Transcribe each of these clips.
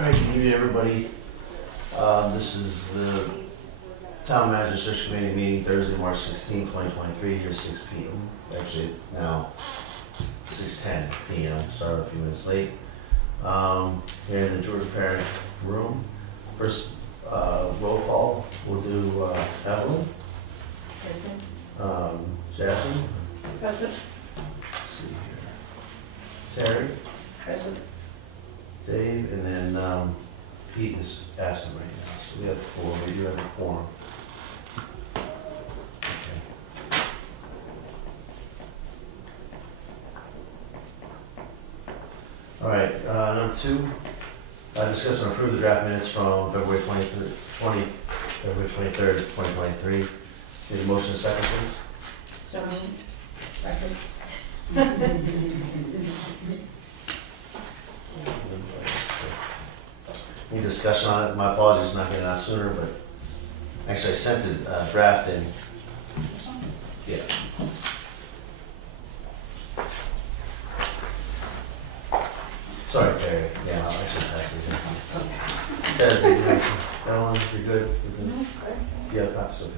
Alright, good evening everybody. This is the Town Manager Search Committee meeting Thursday, March 16, 2023, here 6 p.m. Actually, it's now 6:10 p.m. Started a few minutes late. Here in the George Parent room. First roll call, we'll do Evelyn. Present. Jackie. Present. Let's see here. Terry. Present. Dave, and then Pete is absent right now, so we have 4. We do have a quorum. Okay. All right, number 2, discuss and approve the draft minutes from February 23rd, 2023. Need a motion, a second, please? So moved. Second. Any discussion on it? My apologies for not getting it out sooner, but actually I sent the draft in. Yeah. Sorry, Terry. Yeah, I'll actually pass these in. That's big direction. Ellen, you're good? You're good? Yeah, copies, okay.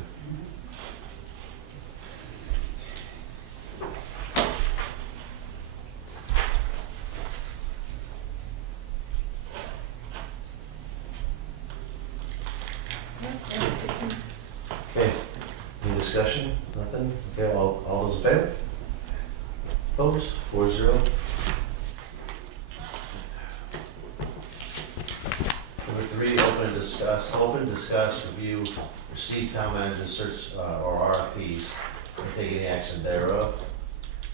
Okay, any discussion? Nothing? Okay, all those in favor? Opposed? 4-0. Number 3, open, discuss, review, receive town manager search or RFPs, and take any action thereof.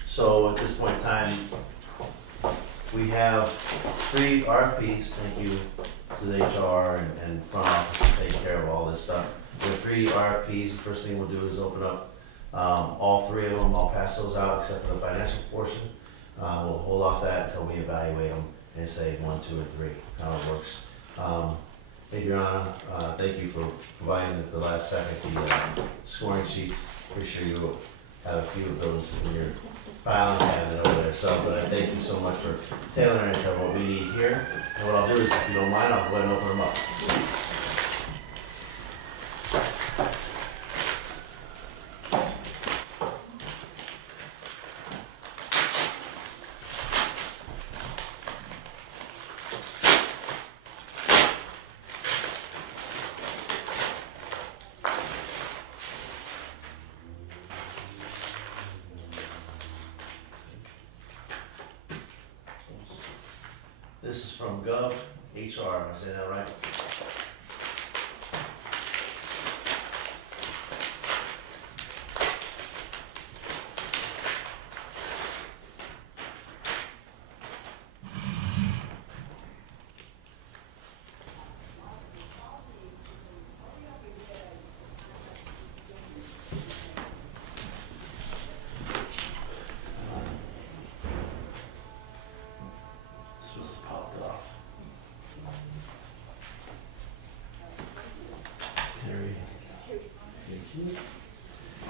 So at this point in time, we have 3 RFPs. Thank you to the HR and front office for taking care of all this stuff. We have 3 RFPs. The first thing we'll do is open up all 3 of them. I'll pass those out except for the financial portion. We'll hold off that until we evaluate them and say 1, 2, or 3, how it works. Thank you, Your Honor. Thank you for providing at the last second the scoring sheets. Pretty sure you have a few of those in your filing cabinet over there. So, but I thank you so much for tailoring it to what we need here. And what I'll do is, if you don't mind, I'll go ahead and open them up. This is from Gov HR. Am I saying that right?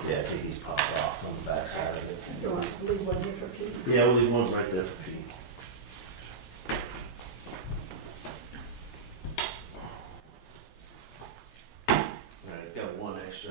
Yeah, Piggy's popped off on the back side of it. You want to leave one here for Pete? Yeah, we'll leave one right there for Pete. Alright, got one extra.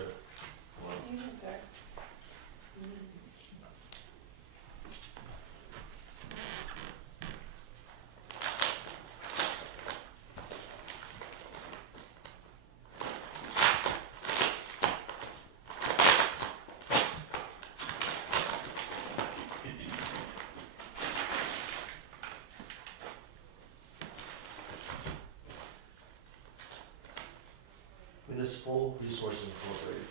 Municipal Resources Incorporated.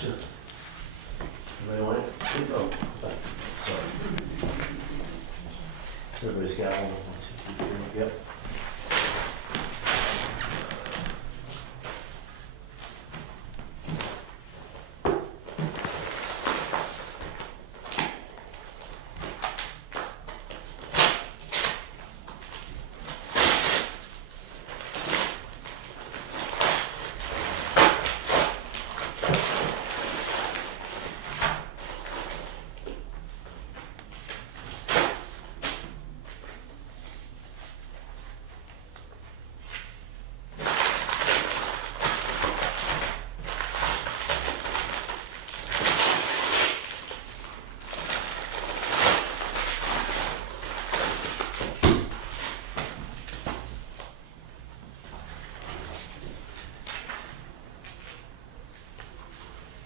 Sure. Anybody want it? Oh, sorry. Everybody's got one. 1, 2, 3, 4. Yep.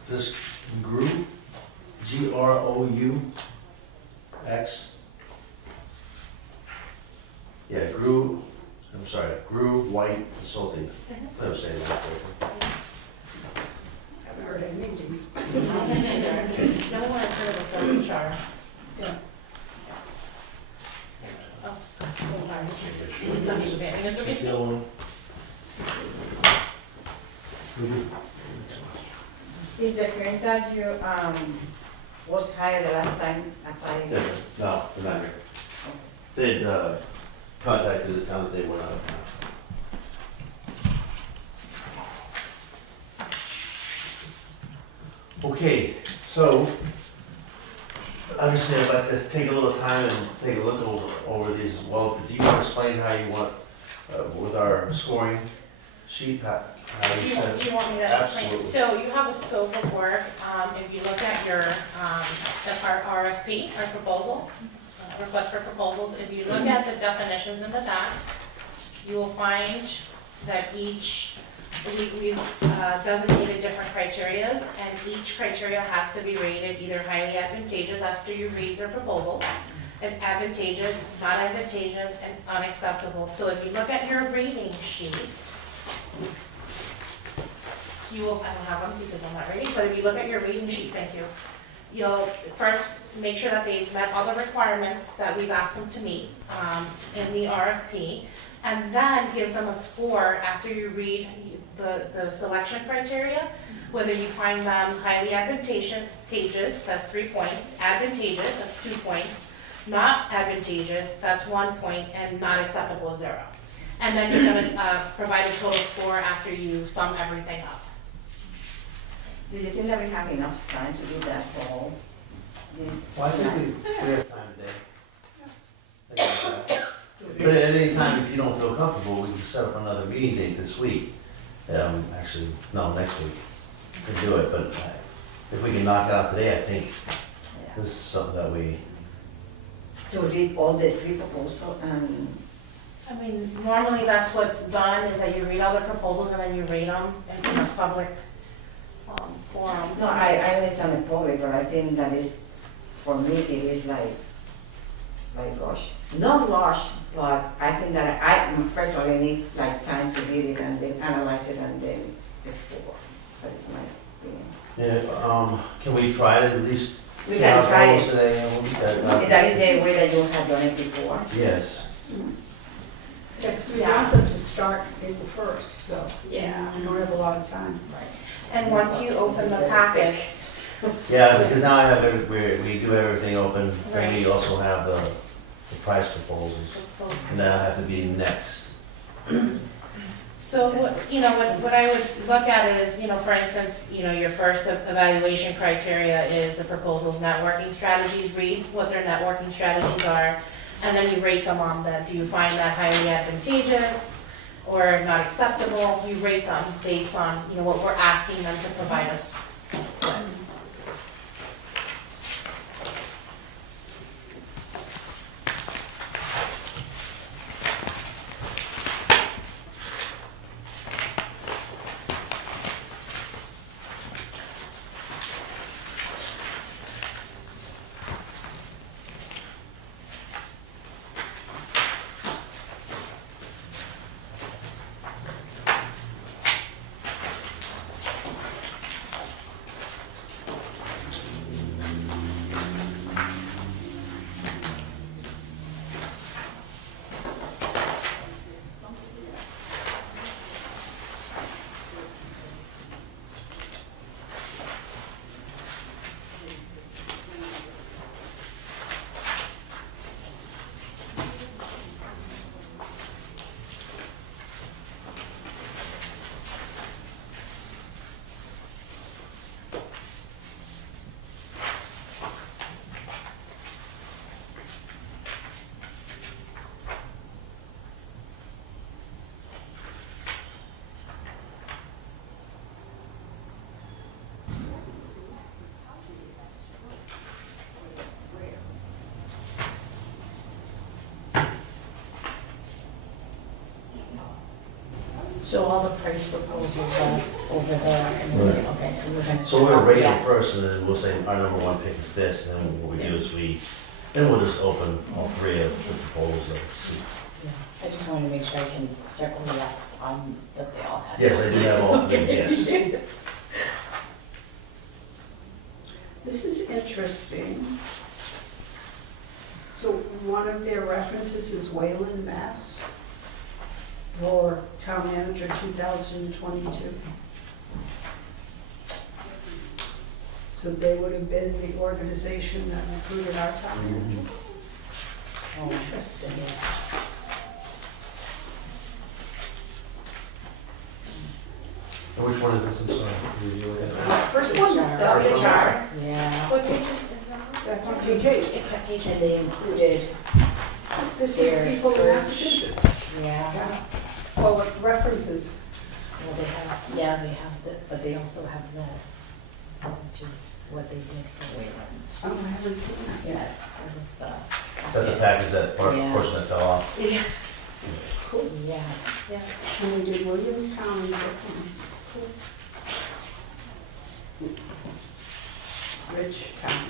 This GROU, GROUX. Yeah, GROU, I'm sorry, GROU White Consulting. I was saying that correctly. Haven't heard any of these. No one heard of the HR. Yeah. Oh, sorry. Let me advance What's the information. other one? Is the current that you, was hired the last time applying? No, they're not here. They'd contacted the town that they were not. Okay, so obviously I'd like to take a little time and take a look over these as well. But do you want to explain how you want, with our scoring sheet, how Do you set do it? you want me to explain? Absolutely. So you have a scope of work. If you look at your RFP, our proposal, request for proposals, if you look at the definitions in the back, you will find that we've designated different criterias, and each criteria has to be rated either highly advantageous after you read their proposal, and advantageous, not advantageous, and unacceptable. So if you look at your rating sheet, you will, I don't have them because I'm not ready, but if you look at your rating sheet, thank you, you'll first make sure that they've met all the requirements that we've asked them to meet in the RFP, and then give them a score after you read the selection criteria, whether you find them highly advantageous, that's 3 points, advantageous, that's 2 points, not advantageous, that's 1 point, and not acceptable is 0. And then you're going to provide a total score after you sum everything up. Do you think that we have enough time to do that for all this? Well, I think we have time today. But at any time, if you don't feel comfortable, we can set up another meeting date this week. Actually, no, next week. We can do it, but if we can knock it out today, I think this is something that we, To read all the 3 proposals and, I mean, normally that's what's done, is that you read all the proposals and then you rate them in a public forum. no, I understand the public, but I think that is, for me, it is like rush. Not rush, but I think that I personally need like time to read it and then analyze it and then explore. That's my opinion. yeah, can we try to at least We see can how try it goes it. today? And we'll get that That is the way that you have done it before. Yes. Yeah, because we want them to start April 1st, so. Yeah. We don't have a lot of time. Right. And once you open the packets, Yeah, because now I have, we do have everything open, and we Right. also have the price proposals, and that have to be next. so what I would look at is, for instance, your first evaluation criteria is a proposal's networking strategies. Read what their networking strategies are, and then you rate them on that. Do you find that highly advantageous or not acceptable? You rate them based on, what we're asking them to provide us with. So all the price proposals are over there and the same, okay, so we're gonna. So we're gonna rate them Yes. first, and then we'll say our number one pick is this, and then what we do is then we'll just open all three of the proposals and see. Yeah, I just wanted to make sure I can circle yes on that they all had. Yes, I do have all three, yes. This is interesting. So one of their references is Wayland, Mass. For town manager 2022. So they would have been the organization that recruited our town manager. Oh, Interesting. yes. And which one is this, I'm sorry? You look at that? First one, The the chart. Yeah, What page is that? That's on page 8. It's on page and they included, This is Their people in search. Massachusetts. yeah, Yeah. Well, it references. well, they have, yeah, they have the, but they also have this, which is what they did for Wayland. Oh, I haven't seen that Yeah, yet. it's part of the. Is that the package, that Yeah. portion that fell off? Yeah, Cool. Yeah, yeah. And we did Williamstown and Brookline. Rich town.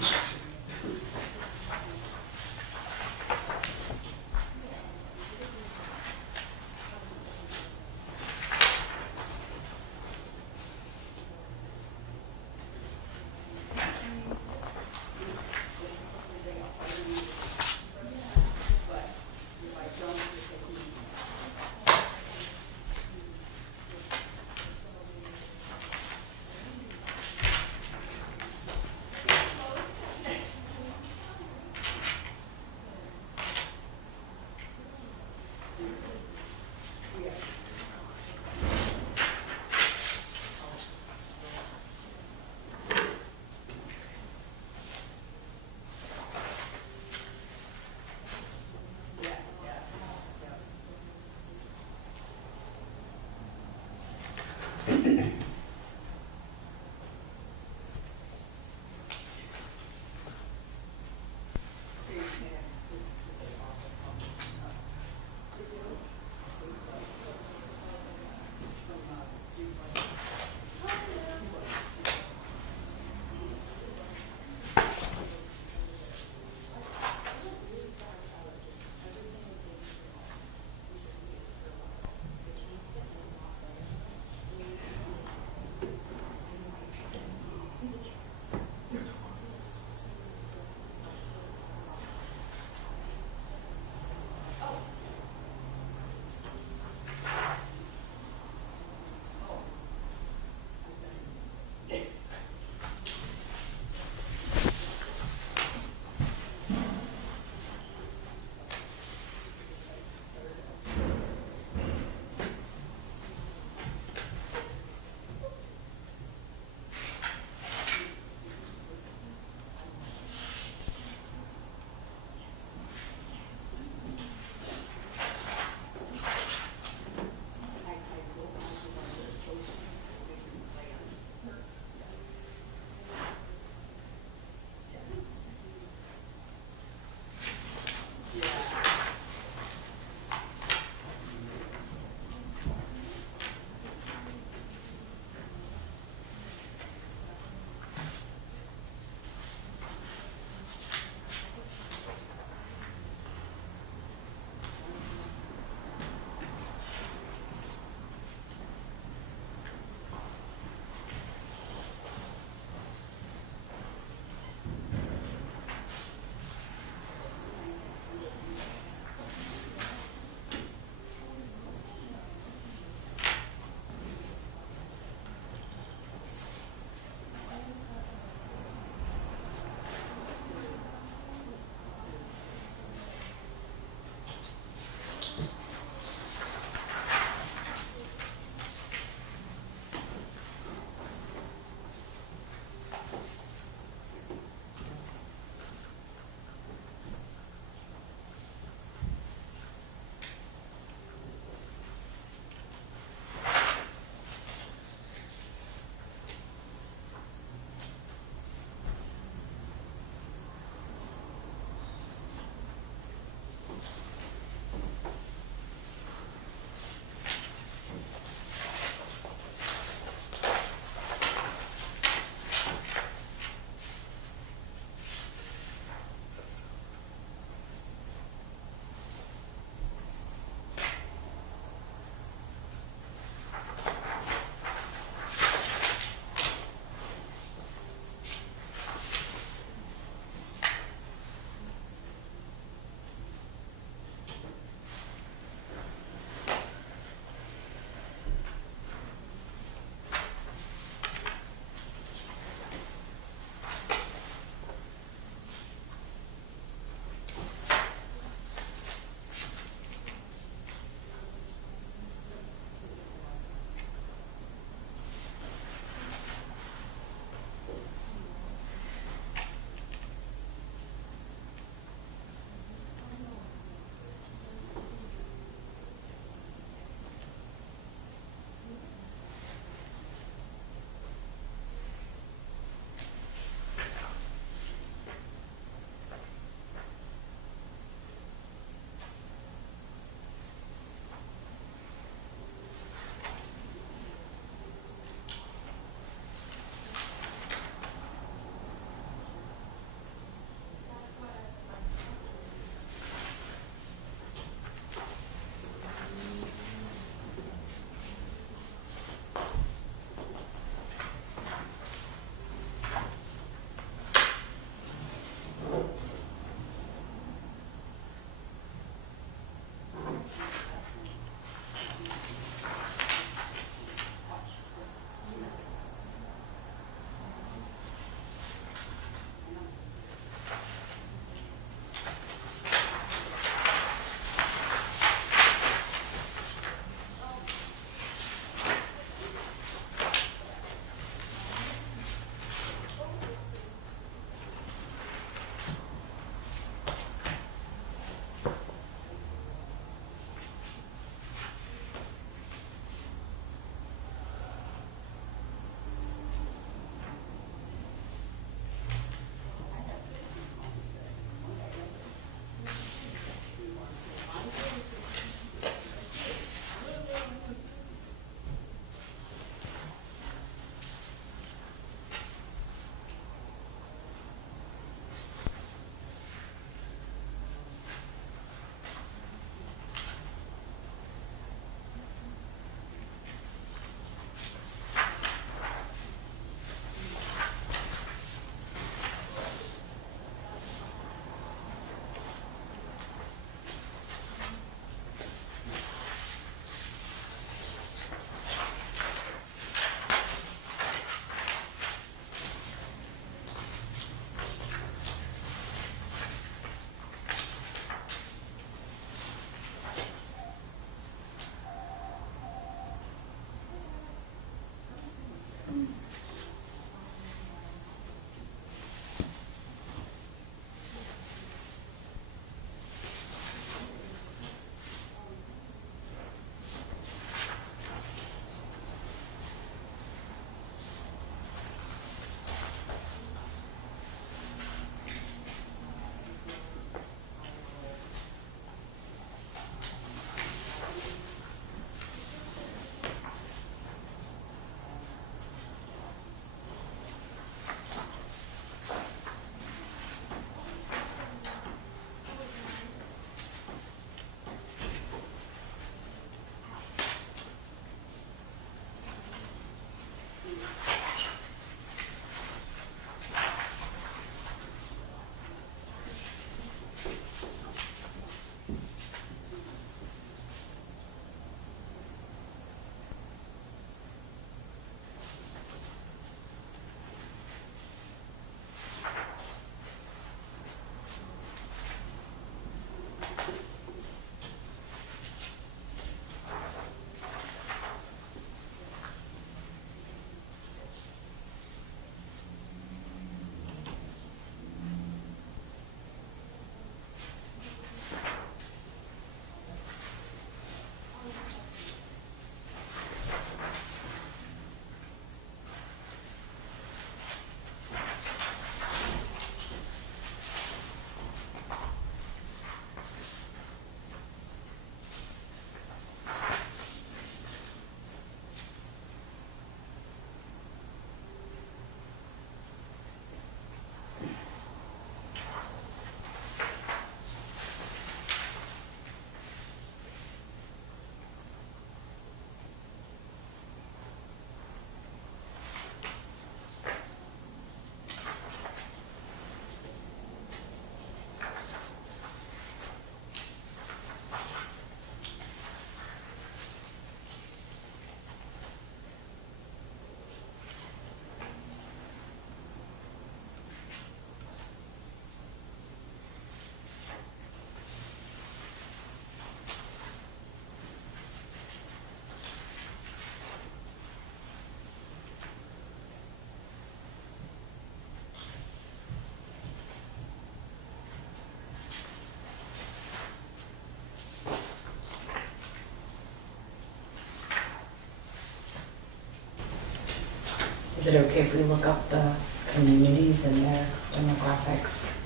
Is it okay if we look up the communities and their demographics?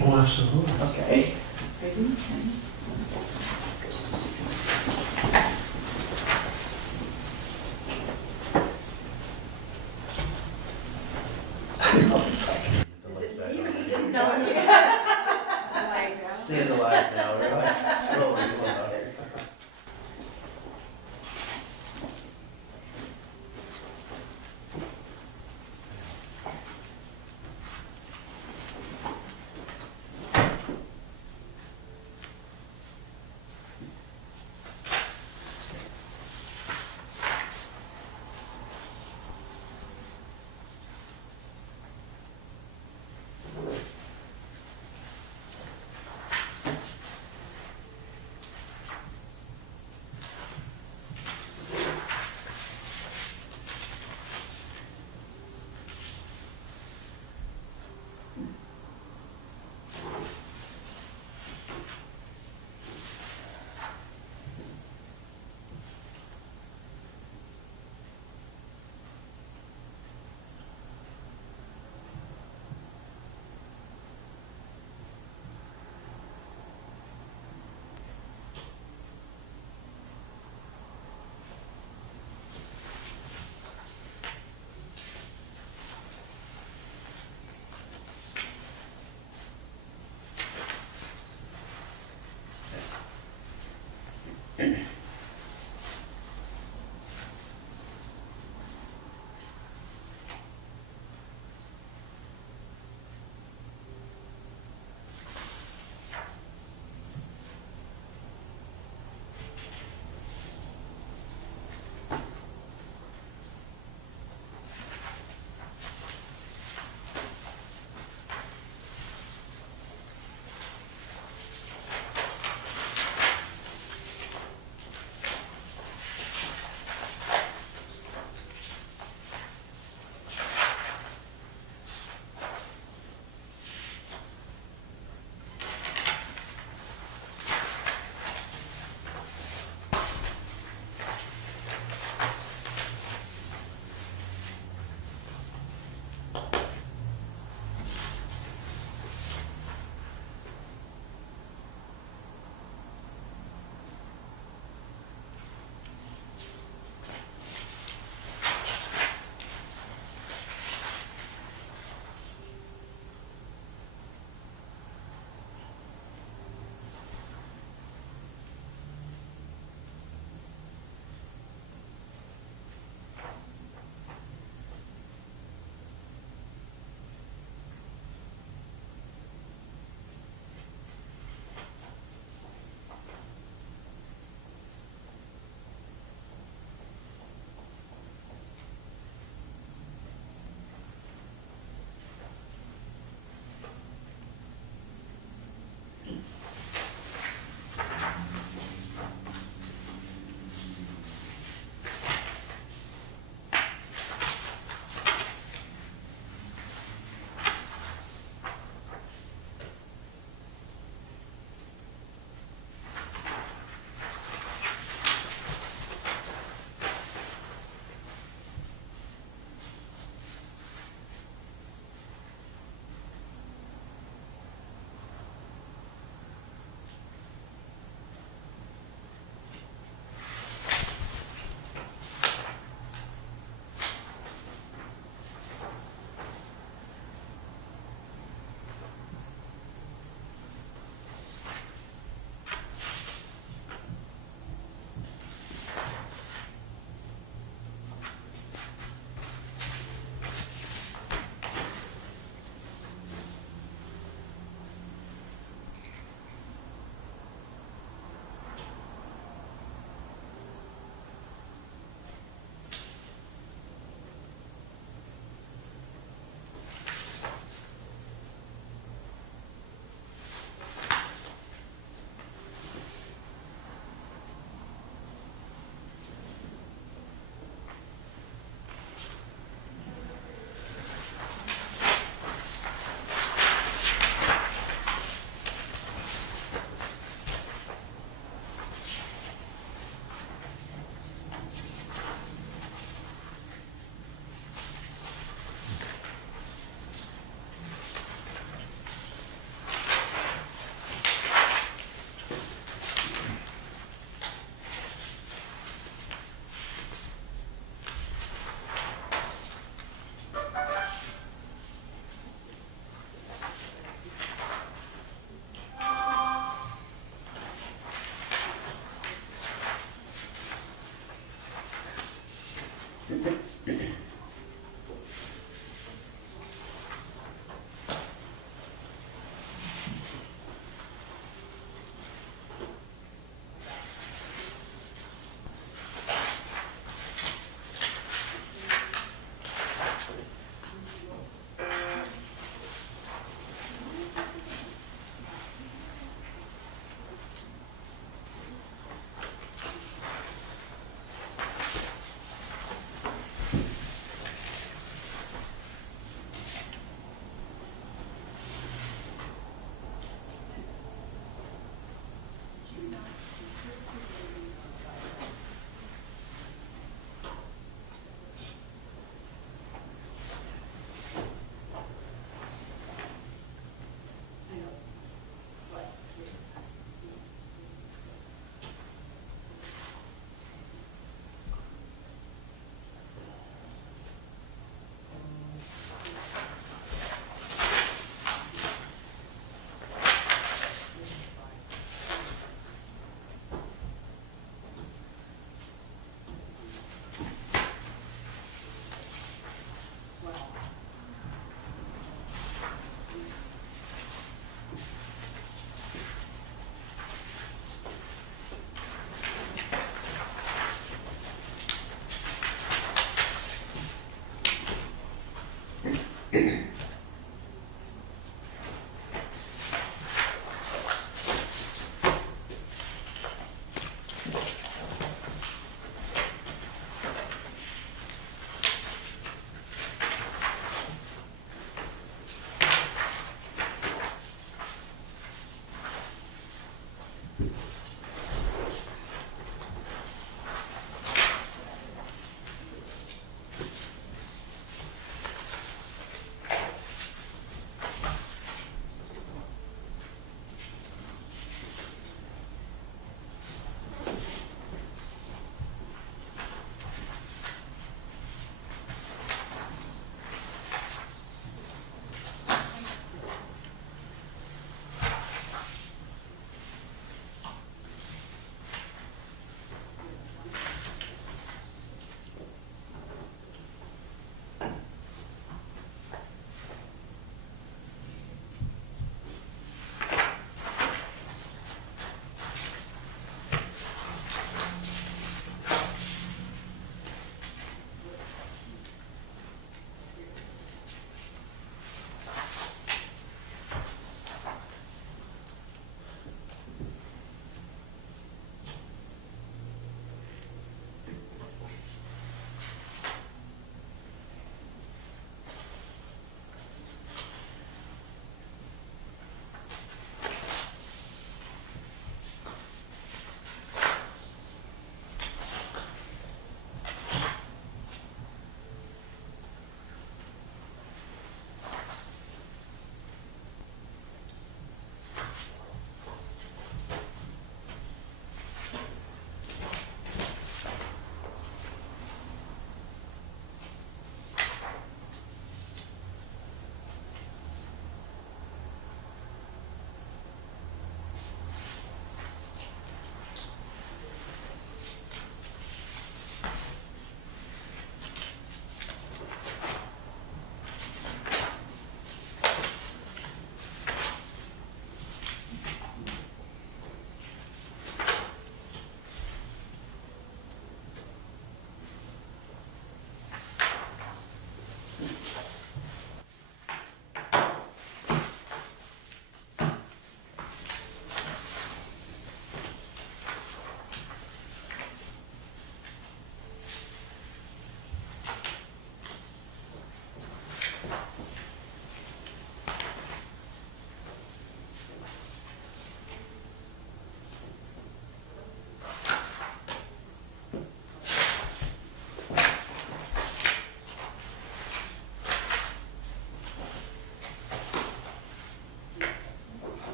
Oh, absolutely. Okay. Seeing the light now, we're like slowly going out here.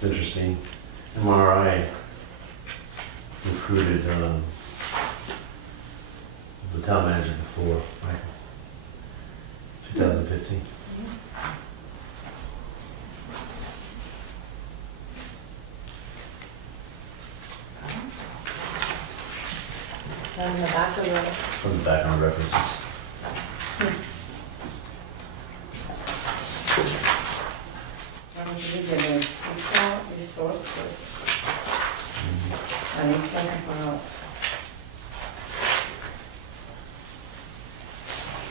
It's interesting. MRI recruited the town manager before, like 2015. So in the back of the, From the background references. I'm reading the resources. And it's about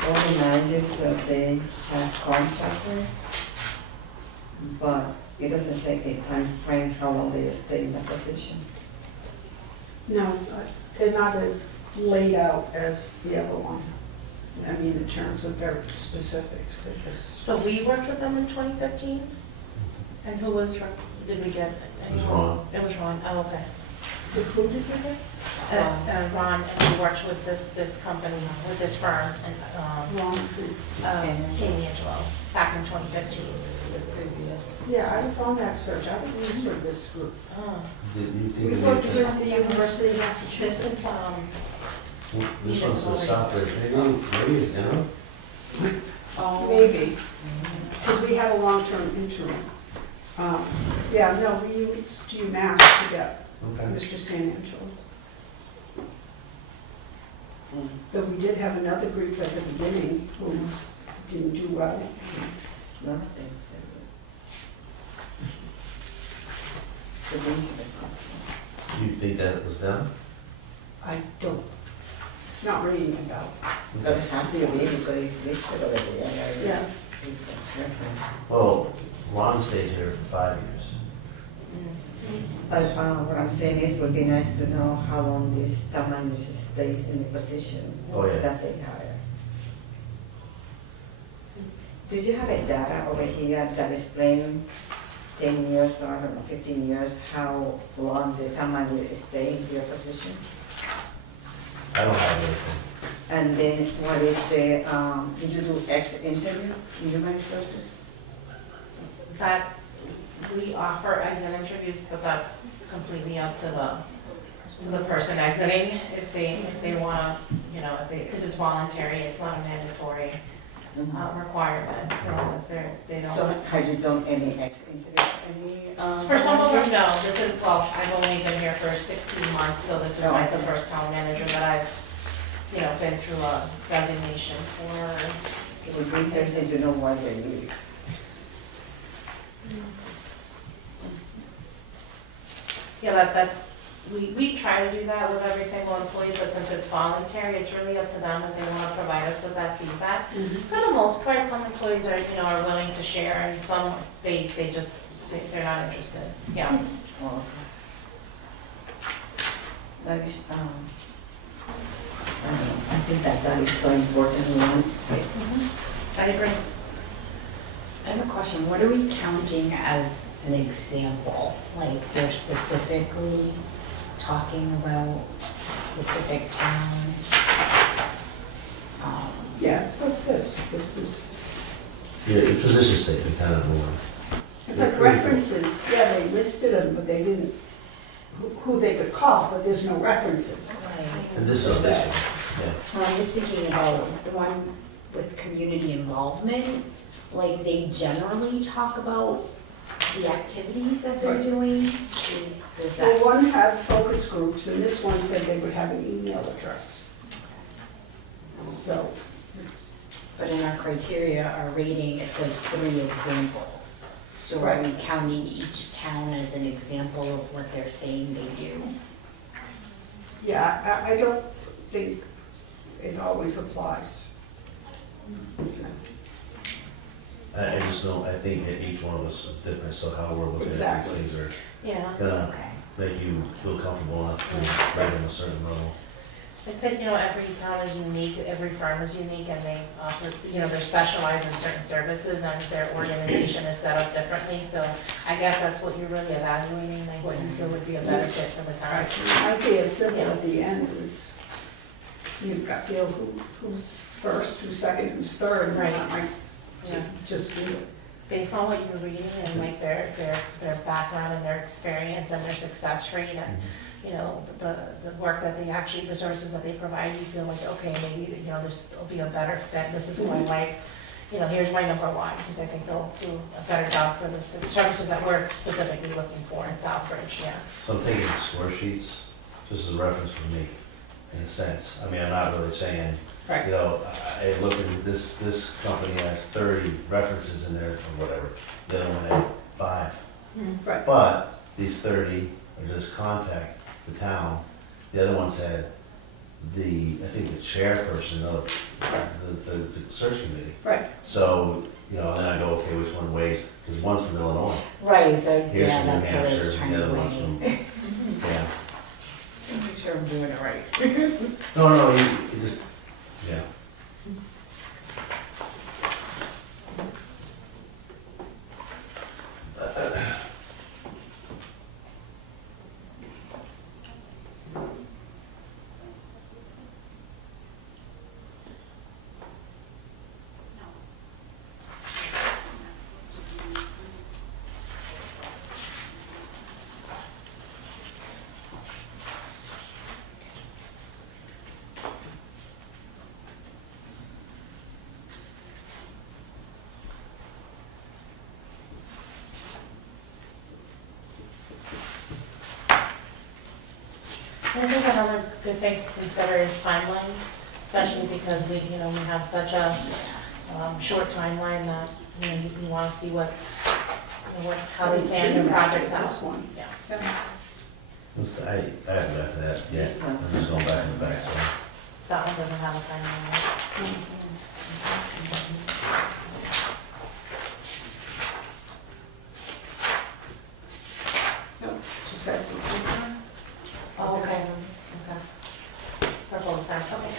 all the managers that they have contracted, but it doesn't say a time frame how long they stay in the position. No, they're not as laid out as the other one. I mean, in terms of their specifics, they're just. So we worked with them in 2015? And who was, did we get? It was Ron. It was Ron, oh, okay. Who did we get? Ron, and we worked with this company, with this firm, and, Wrong. San Angelo, back in 2015. the previous. Yeah, I was on that search. I don't remember this group. Oh. Did you We think worked that with the University of This Massachusetts. is, this was municipal the Southbridge? resources. Maybe it's Enron? oh. Maybe, because we had a long-term interim. Yeah, no, we used to UMass to get Okay. Mr. San Angelo. Though we did have another group at the beginning who didn't do well. No, thanks. The reason is Do you think that was them? I don't, it's not ringing a bell. but it has to be because it's listed over there. Yeah. Reference. Well, Ron stayed here for 5 years. But what I'm saying is, it would be nice to know how long this town manager stays in the position Oh, yeah. that they hire. Did you have a data over here that explain 10 years or I don't know, 15 years, how long the town manager stays in your position? I don't have anything. And then what is the, did you do exit interview in human resources? That, we offer exit interviews, but that's completely up to the person exiting, if they wanna, you know, because it's voluntary, it's not a mandatory requirement, so they don't. So have you done any exit interview? For some of them, no, this is, well, I've only been here for 16 months, so this is Oh, like the okay. first town manager that I've, you know, been through a resignation for. It would be interesting to know why they leave. Yeah, that's, we try to do that with every single employee, but since it's voluntary, it's really up to them if they want to provide us with that feedback. For the most part, some employees are, you know, are willing to share, and some, they're not interested. Yeah. Oh, that is, I think that is so important one. I agree. I have a question. What are we counting as an example? Like they're specifically talking about a specific town? Yeah, it's like this. This is, Yeah, your position statement kind of more. it's like references. Yeah, they listed them, but they didn't, who they could call, but there's no references. Right. And this is this one, yeah. Well, I'm just thinking about the one with community involvement. Like they generally talk about the activities that they're Right. doing. Does Well, that? one had focus groups, and this one said they would have an email address. So, it's, But in our criteria, our rating, it says 3 examples. So are we counting each town as an example of what they're saying they do? yeah, I don't think it always applies. I just know, I think that each one of us is different, so how we're looking at Exactly. these things are Yeah. gonna Okay. make you feel comfortable enough to rate them a certain level. It's like, every town is unique, every firm is unique, and they offer, they're specialized in certain services, and their organization is set up differently, so I guess that's what you're really evaluating, like what you feel would be a better fit for the town. It might be as simple at the end as you've got to feel who's first, who's second, who's third. and Right. that might Yeah. just do it. Based on what you were reading and like their background and their experience and their success rate and, the work that they actually, the services that they provide, you feel like, okay, maybe, this will be a better fit, this is who I like, here's my number one, because I think they'll do a better job for the services that we're specifically looking for in Southbridge, yeah. So I'm taking the score sheets, just as a reference for me, in a sense. I mean, I'm not really saying, Right. I look at this company has 30 references in there or whatever. The other one had 5. Right. But these 30 are just contact the town. The other one said I think the chairperson of the search committee. Right. So, and then I go, okay, which one weighs? Because one's from Illinois. Right, so Here's yeah, from New that's what I Hampshire, was trying the to other one's from, weigh. yeah. Just want to make sure I'm doing it right. No, you just, yeah. I think another good thing to consider is timelines, especially because we have such a short timeline that, you want to see how they plan their projects out. This one. Yeah. I haven't got to that yet. This one. I'm just going back in the back, so. That one doesn't have a timeline. No, just have to this one. Oh, okay. Okay. Proposed time, okay.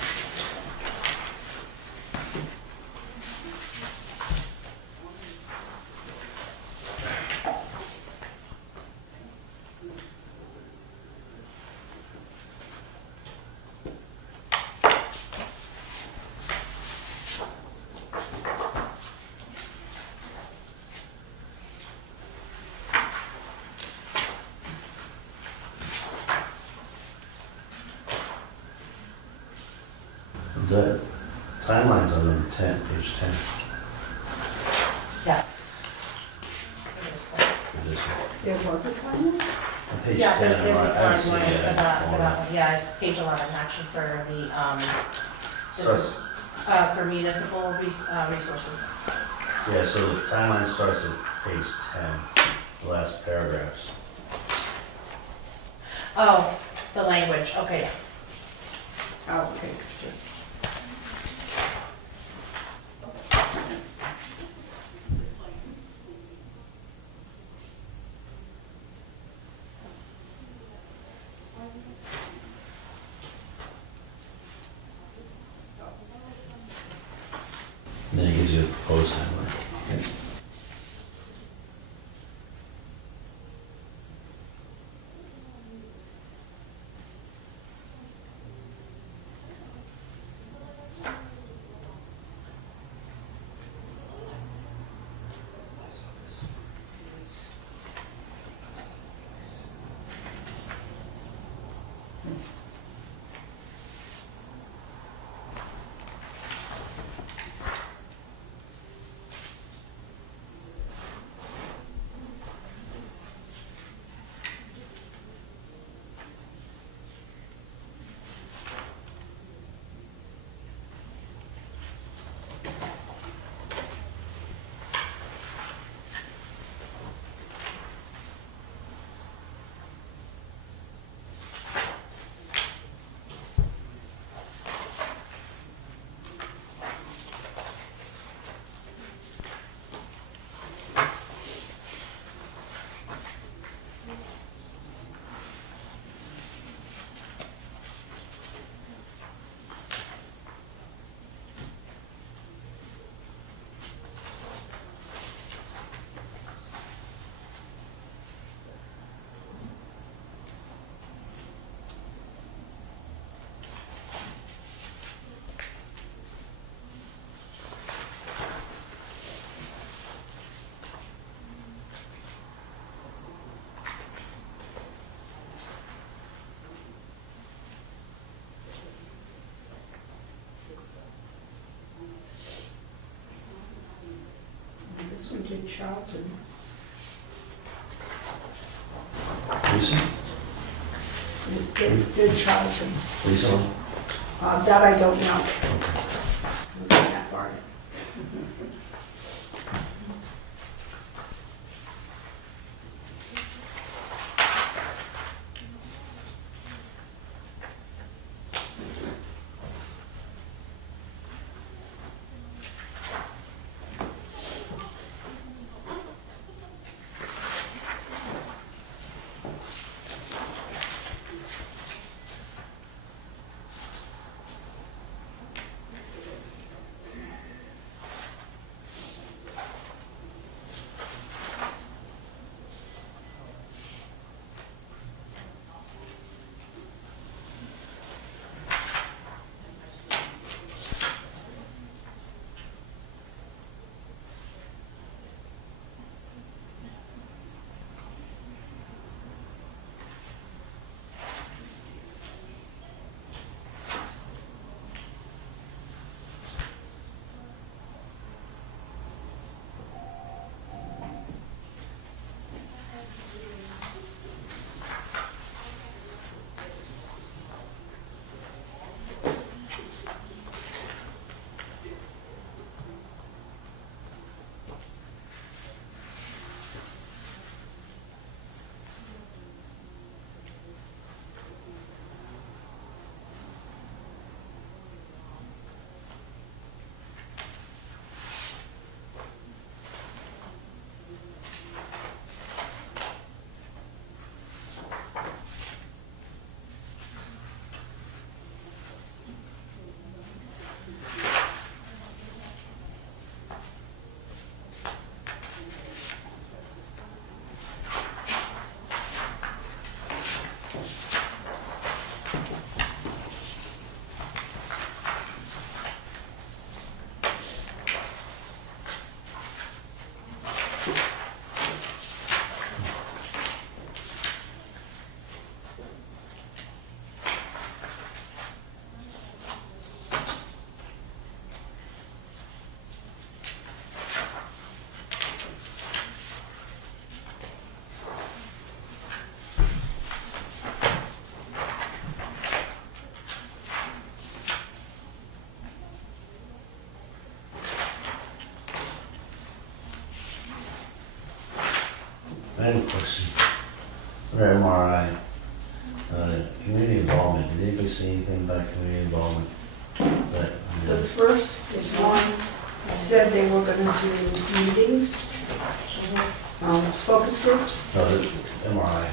The timeline's on number 10, page 10. Yes. For this one. There was a timeline? On page Yeah, 10, there's a I don't see timeline it. for that one. Yeah, it's page 11 actually for the, this is, for municipal resources. Yeah, so the timeline starts at page 10, the last paragraphs. Oh, the language, okay, yeah. Oh, okay. Sure. gives you a proposed timeline. This one did Charlton. Recent? It did Charlton. Recently? That I don't know. I'm not that far. I have a question. For MRI, community involvement, did anybody see anything about community involvement? That, The first one said they were gonna do meetings, focus groups. no, the MRI,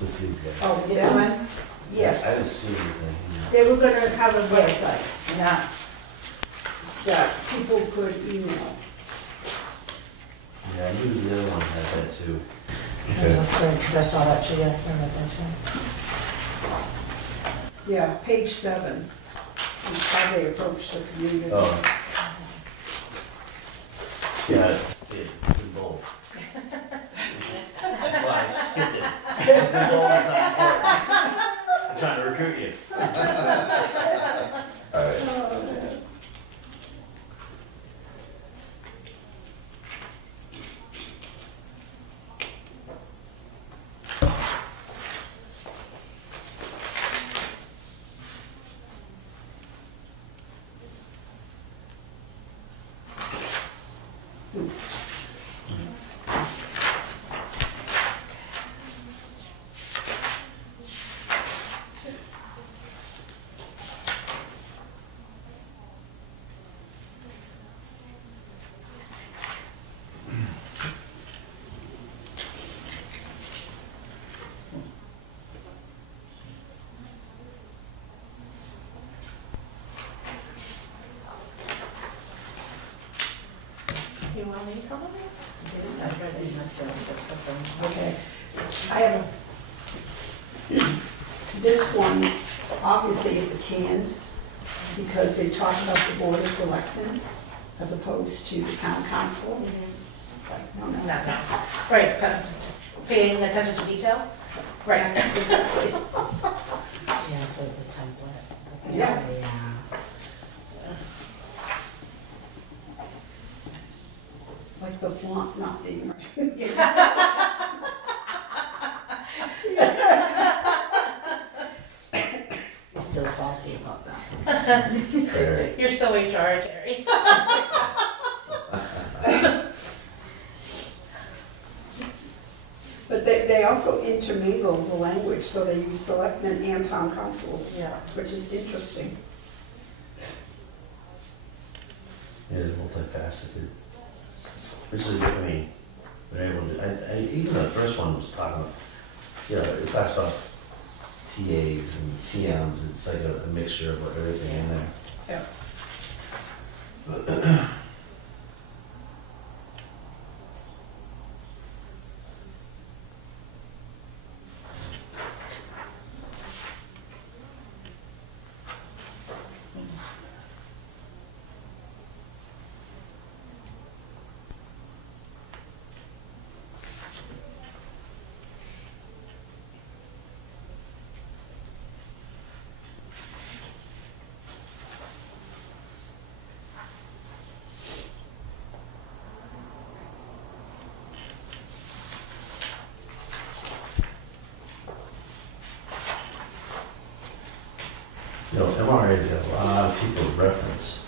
this these guys. Oh, This one? I Yes, didn't see anything. they were gonna have a website. Yeah. that people could email. Yeah, I knew the other one had that too. That's good, because I saw that too, yeah, I read that too. Yeah, page 7, is how they approach the community. Oh. Yeah, see it, it's in bold. That's why I skipped it. It's in bold, it's not important. I'm trying to recruit you. All right. Oh, man. Do you want to read some of it? Okay, I have this one, obviously it's a canned, because they talk about the board of selectmen as opposed to the town council. Like, no, no. No, no. Right, but it's paying attention to detail. Right. Exactly. Yeah, so it's a template. Yeah. Yeah. It's like the font not being right. He's still salty about that. Right. You're so HR, Terry. But they also intermingle the language, so they use selectmen and town council, Yeah. which is interesting. Yeah, it's multifaceted. Which is, I mean, they're able to, even the first one was talking about, you know, it talks about TAs and TMs, it's like a mixture of everything in there. Yeah. You know, MRA's got a lot of people to reference.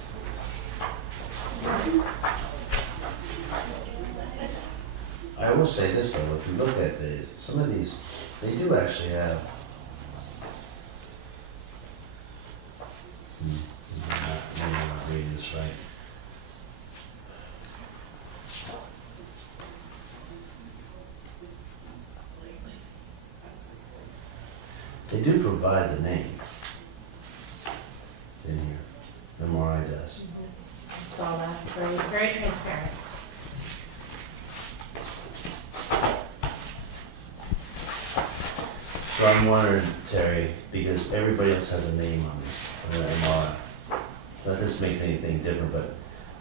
I will say this though, if you look at some of these, they do actually have. I'm not reading this right. They do provide the name in here. MRI does. I saw that. Very, very transparent. So I'm wondering, Terry, because everybody else has a name on this, on the MRI. Not that this makes anything different, but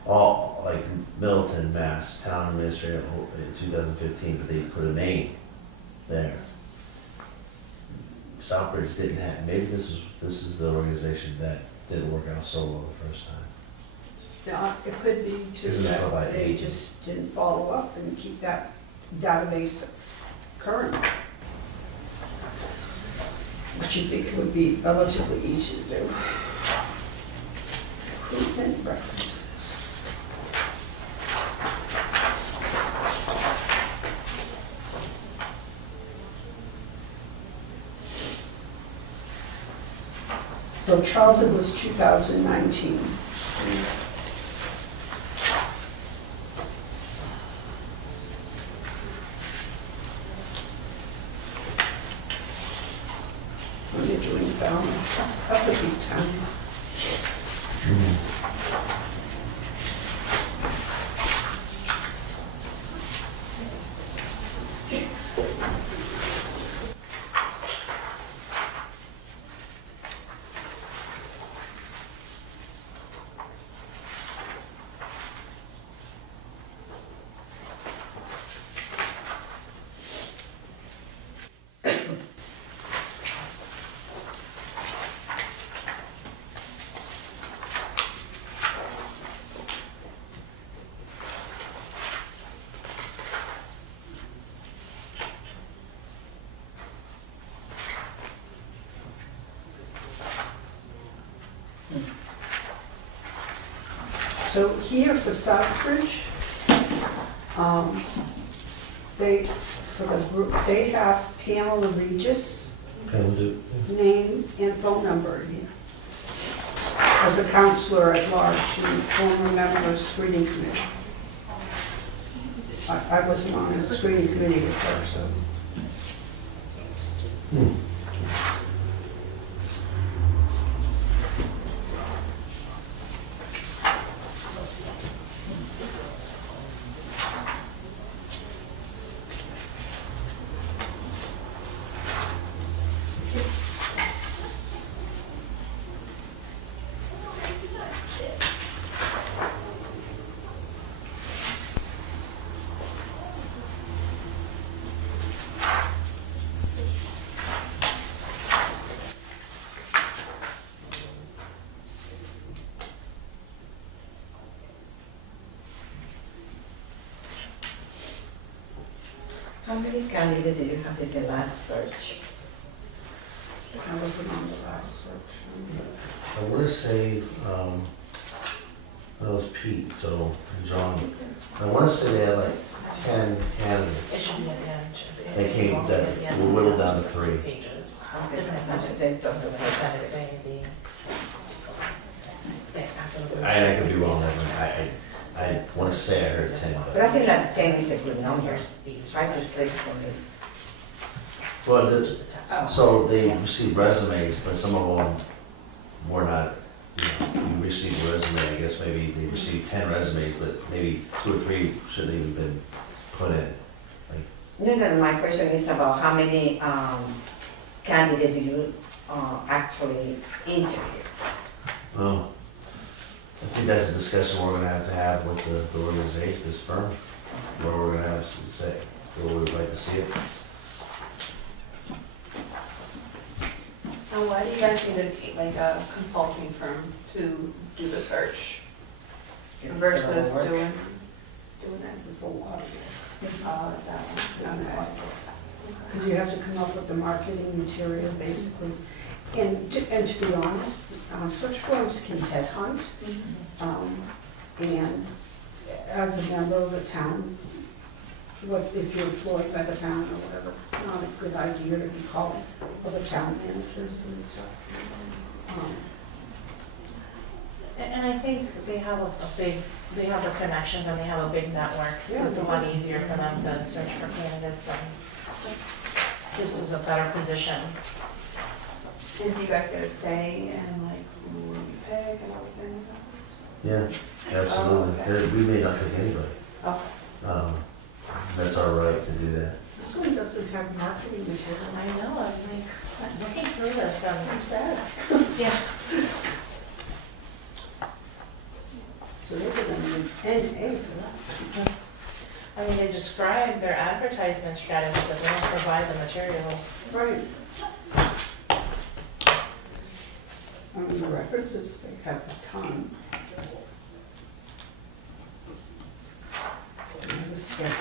all, like Middleton, Mass, Town Administrator in 2015, but they put a name there. Southbridge didn't have, maybe this is the organization that didn't work out so well the first time. Yeah, it could be too Isn't that that about they aging? just didn't follow up and keep that database current. Which you think would be relatively easy to do. Recruitment references. So Charlton was 2019. When they're doing Falmouth, that's a big town. So here for Southbridge, for the group, they have Pamela Regis, Can do. name and phone number here. As a counselor at large and former member of screening committee. I wasn't on the screening committee with her, so. How many candidates did you have in the last search? I wasn't on the last search. I want to say, that was Pete, so, and John. I want to say they had like 10 It candidates. should be at the end. They came, that we whittled down to 3. Pages. Okay, Different most of them talked about six. I could be wrong, I want to say I heard 10, But but. I think that 10 is a good number. 5 to 6 for me. Well, so they received resumes, but some of them were not, you received a resume, I guess maybe they received 10 resumes, but maybe 2 or 3 shouldn't even been put in. No, my question is about how many candidates do you actually interview? Oh, I think that's a discussion we're gonna have with the organization, this firm, where we're gonna have to say, where we'd like to see it. And why do you guys need a consulting firm to do the search versus Work. doing This is a lot of work. is that one? Okay. Because you have to come up with the marketing material, basically. And to be honest, such firms can headhunt. And as a member of the town, if you're employed by the town or whatever, it's not a good idea to be calling other town managers and stuff. And I think they have they have the connections and they have a big network, so it's a lot easier for them to search for candidates and gives us a better position. And do you guys get a say in like who you pick and everything? Yeah, absolutely. Oh, okay. We may not pick anybody. Okay. That's our right to do that. This one doesn't have marketing material. I know, I'm looking through this, I'm sad. yeah. So they're going to NA for that. I mean, they describe their advertisement strategy, but they don't provide the materials. Right. I mean, the references, they have a ton. And the schedule.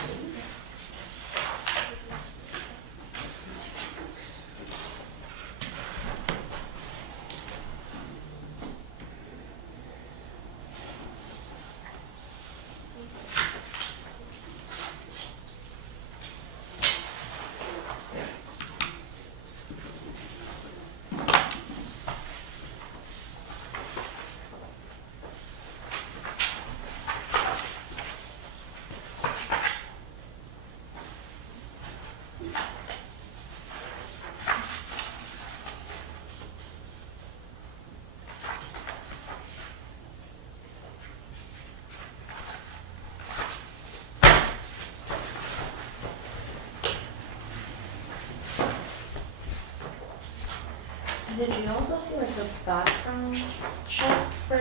Did you also see like the background check for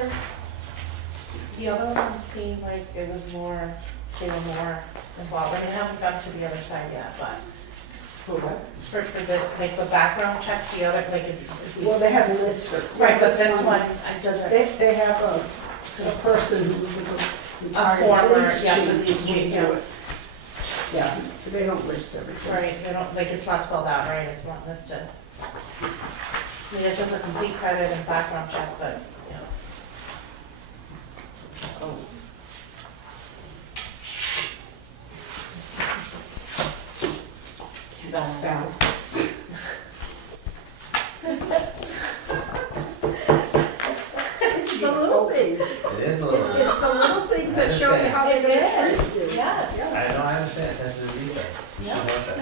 the other one? Seemed like it was more, they were more involved. I mean, I haven't gotten to the other side yet, but For what? for this, like the background checks, the other, like if we. Well, they have a list of. Right, but this one, it doesn't, They have a person who was a a retired former, police yeah, chief the who chief, do yeah. it. Yeah, they don't list everything. Right, they don't, like it's not spelled out, right? It's not listed. I mean, this is a complete credit and background check, but, you know. Oh. Spell. It's the little things. It is a little bit. It's the little things that show you how they're gonna treat you. Yes. I know, I understand, that's the detail. Yeah. She wants that.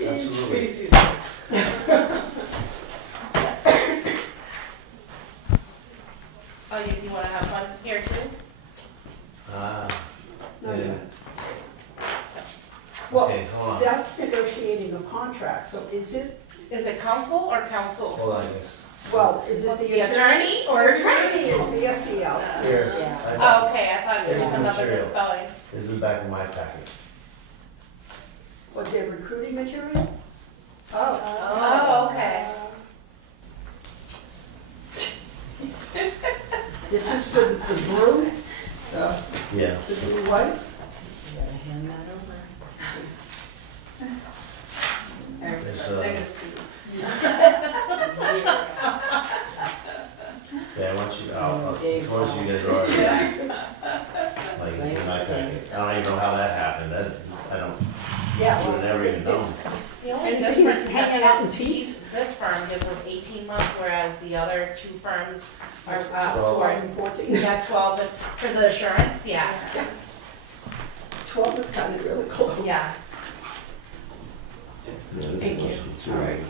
Absolutely. Oh, you wanna have fun here too? No, Yeah. no. Well, Okay, hold on. that's negotiating a contract, so is it, Is it council or council? Hold on, yes. well, is it the The attorney or attorney? attorney? Is the SEL. Here, Yeah. I Oh, got okay, I thought it Here's was the another material. misspelling. this is the back of my packet. What, their recruiting material? Oh. Oh, okay. This is for the broom, Yeah. the blue white? You gotta hand that over. There's, yeah, once you, Dave's once you guys are already, like, it's in my packet. I don't even know how that happened, I don't, Yeah. I would have never even known. The only And difference is hanging that out in this peace. piece, this firm gives us 18 months, whereas the other two firms are, 12 and 14. yeah, 12, but for the assurance, yeah, 12 is kind of really close. yeah. Thank you. All right.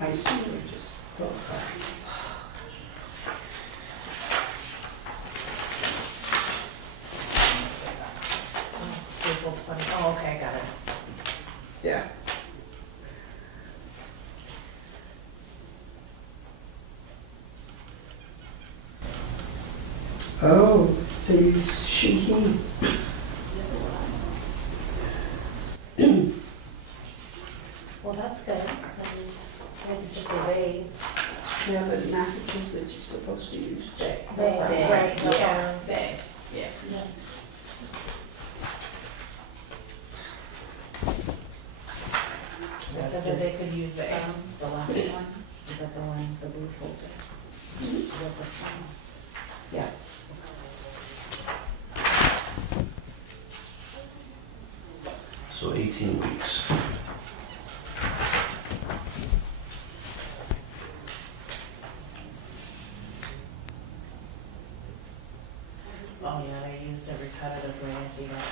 I assume we just vote. So it's staple 20, oh, okay, got it. Yeah. Oh, they use she, he. Well, that's good, that means, maybe just say they. Yeah, but in Massachusetts, you're supposed to use they. They, right, that's all yeah. I'm saying. Yeah. That's So that they this, could use they. the last one, is that the one, the blue folder? Is that this one? Yeah. So 18 weeks. Oh, yeah, I used it repetitively, I see that.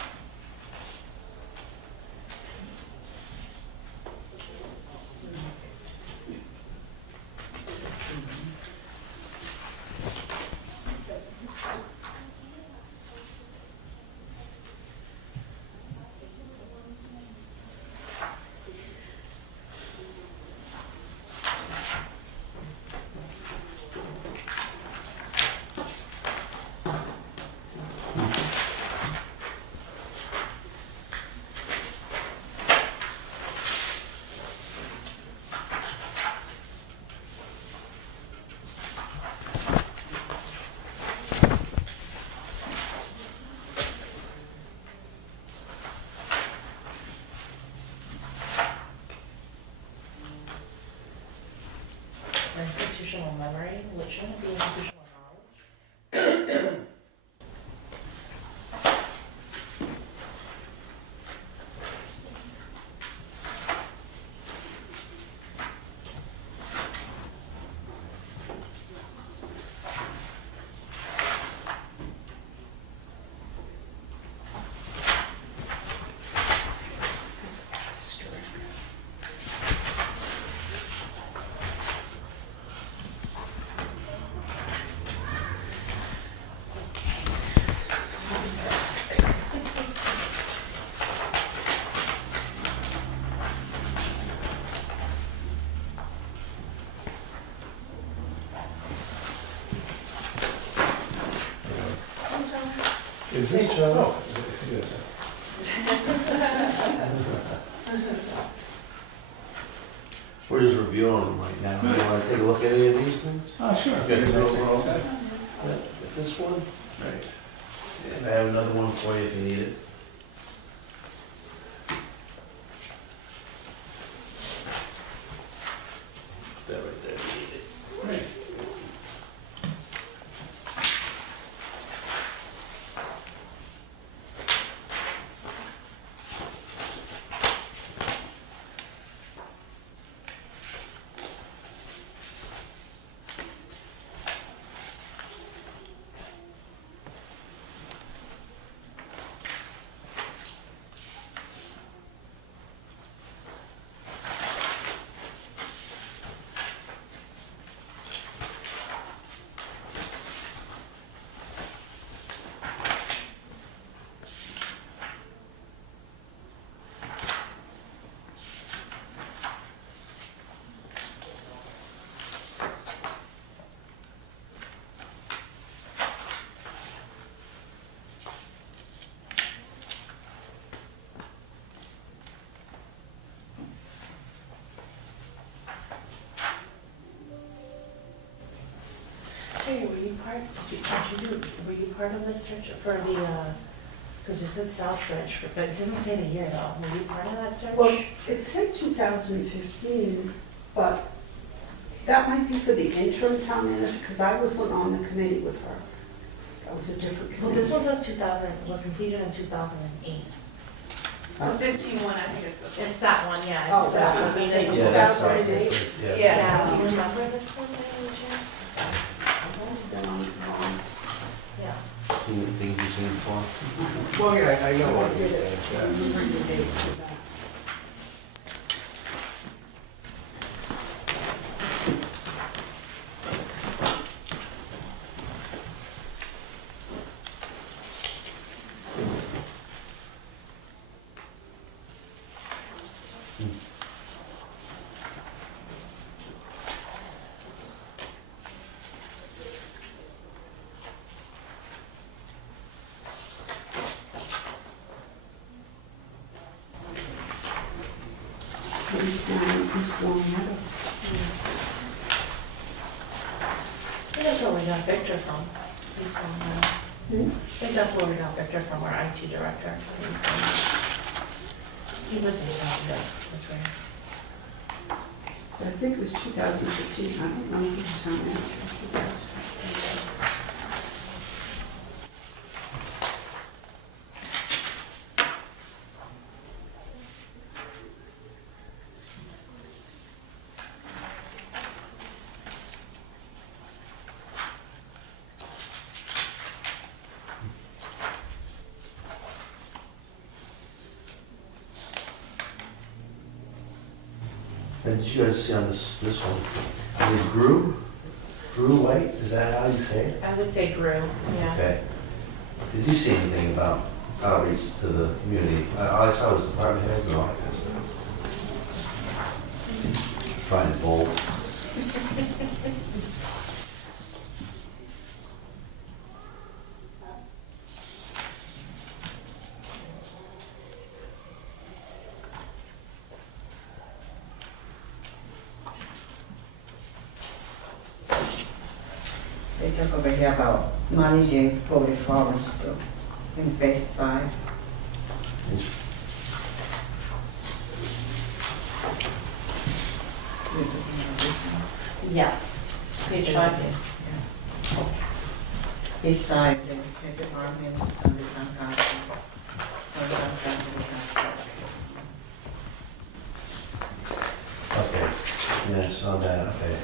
Institutional memory, which shouldn't be institutional knowledge. Is this so? We're just reviewing reviewing them right now. You wanna take a look at any of these things? Oh, sure. Good. Okay. This one? Right. And I have another one for you if you need it. That right there, if you need it. Great. Terry, were you part of the search for the, because it said Southbridge, but it doesn't say the year though. Were you part of that search? Well, it said 2015, but that might be for the interim town manager, because I wasn't on the committee with her. That was a different Well, committee. this one says 2000, was completed in 2008. The 15 one, I think it's the. It's that one, yeah. Oh, It's that the was municipal. Yeah, that's 2008. awesome. Yeah. Yeah, do you remember this one by any chance? I've only been on it once. Yeah. Seen things you've seen before? Well, yeah, I know what I it did is, it. I yeah. remember the dates of that. East Long, East Long Meadow. I think that's where we got Victor from. East Long Meadow. Hmm? I think that's where we got Victor from, our IT director. East Long Meadow. He lives in Southbridge, that's right. So I think it was 2015, I don't know who the town manager was, 2015. And did you guys see on this one? Is it Grew? Grew White? Is that how you say it? I would say Brew, yeah. Okay. Did you see anything about outreach to the community? All I saw was department heads and all that kind of stuff. Trying to bold. They talk over here about managing public forums too, in page 5. We're talking about this one. Yeah. Page 5. Beside the departments and the town council. So that's the council. Okay. Yeah, I saw that. Okay.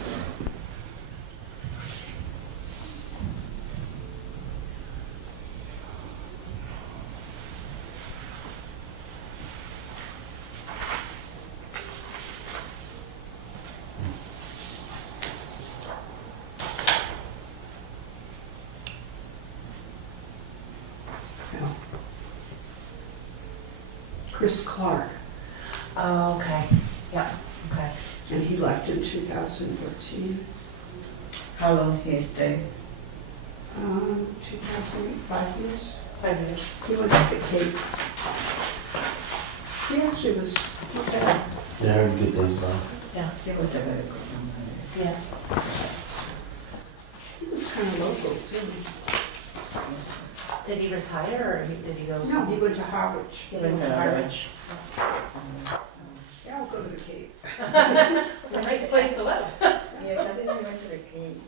Yeah. Chris Clark, Oh, okay. Yeah, okay. and he left in 2014. How long he stayed? 2008, 5 years. 5 years. He went to the Cape. Yeah, she was, okay. Yeah, I heard good things about it. Yeah, It was a very good number. yeah. She was kind of local too. Did he retire or did he go? No, he went to Harvard. He went to Harvard. Yeah, I'll go to the Cape. It's a nice place to live. Yes, I think we went to the Cape.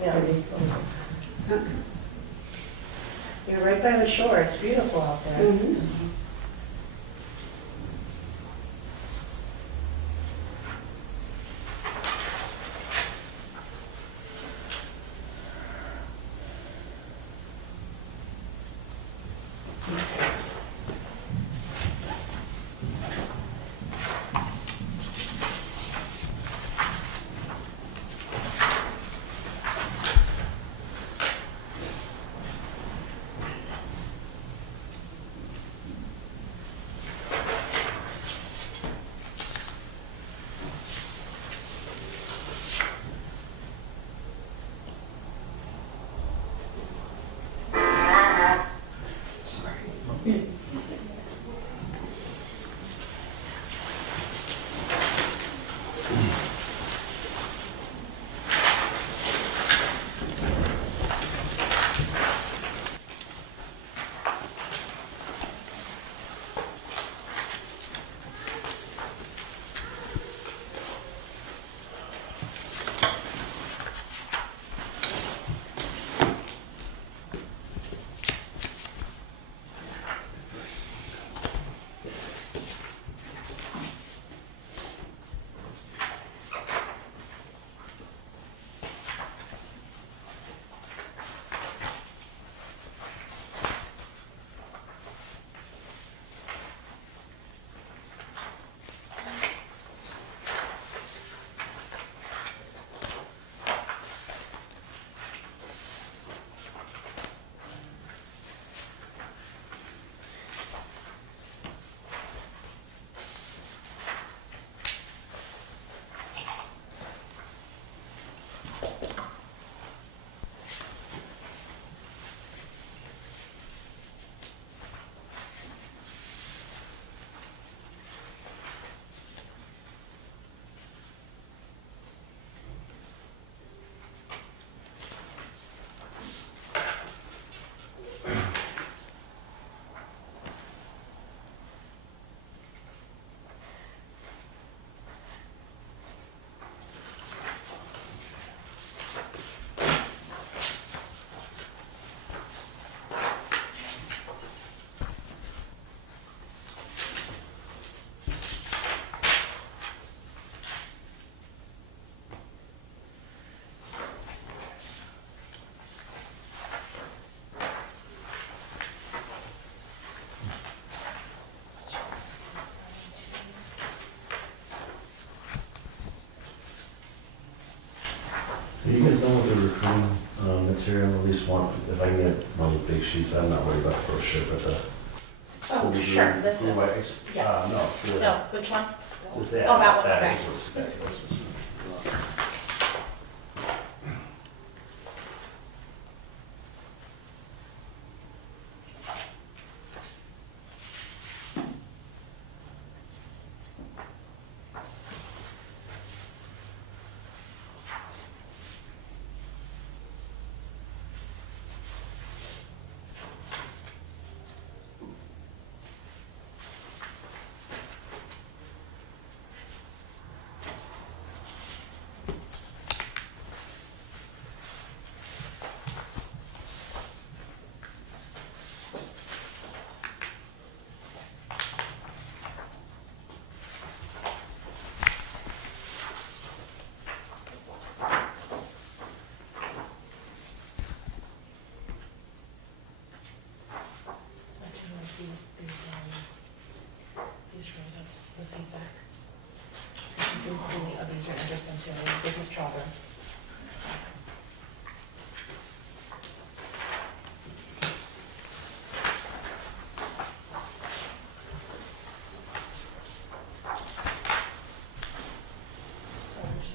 Yeah. You're right by the shore. It's beautiful out there. Mhm. You guys done with the recruiting material, at least one, if I can get one of the big sheets, I'm not worried about the brochure, but the. Oh, the sure, blue- this blue is, wax. yes. No, the. No, which one? Just that. Oh, that one, okay. is what's- that's what's- Actually, like these write-ups, the feedback. You can see, oh, these are interesting too. This is children.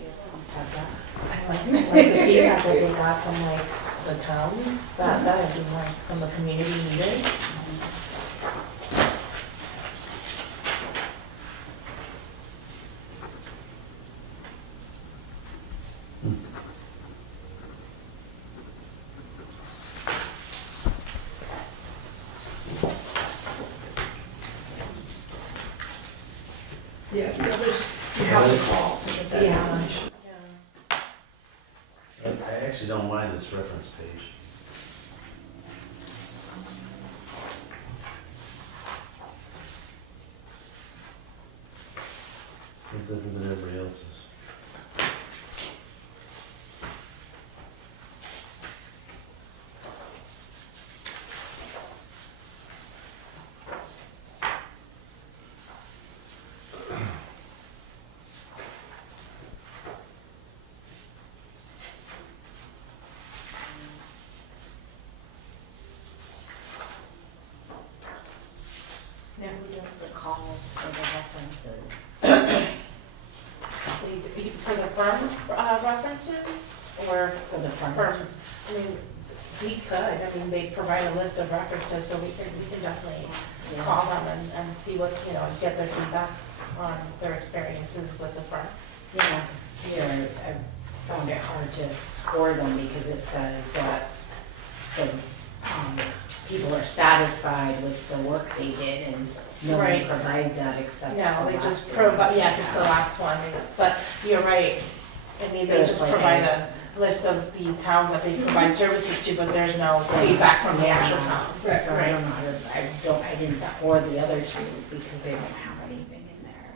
I like the feedback that they got from like the towns, that had been like from the community leaders. Yeah, the others, you have to call to get that Yeah. information. I actually don't mind this reference page. It's different than everybody else's. Now who does the calls for the references? For the firm references, or For the firms? firms? I mean, we could, I mean, they provide a list of references, so we can definitely Yeah. call them and see what, you know, get their feedback on their experiences with the firm. Yeah, because here, I found it hard to score them because it says that the people are satisfied with the work they did and no one Right. provides that except No, the they just last one. provide, yeah, just the last one, but you're right. I mean, So they it's just like provide a list of the towns that they provide services to, but there's no feedback from the actual town. Right. So I don't know how to, I didn't score the other two because they don't have anything in there.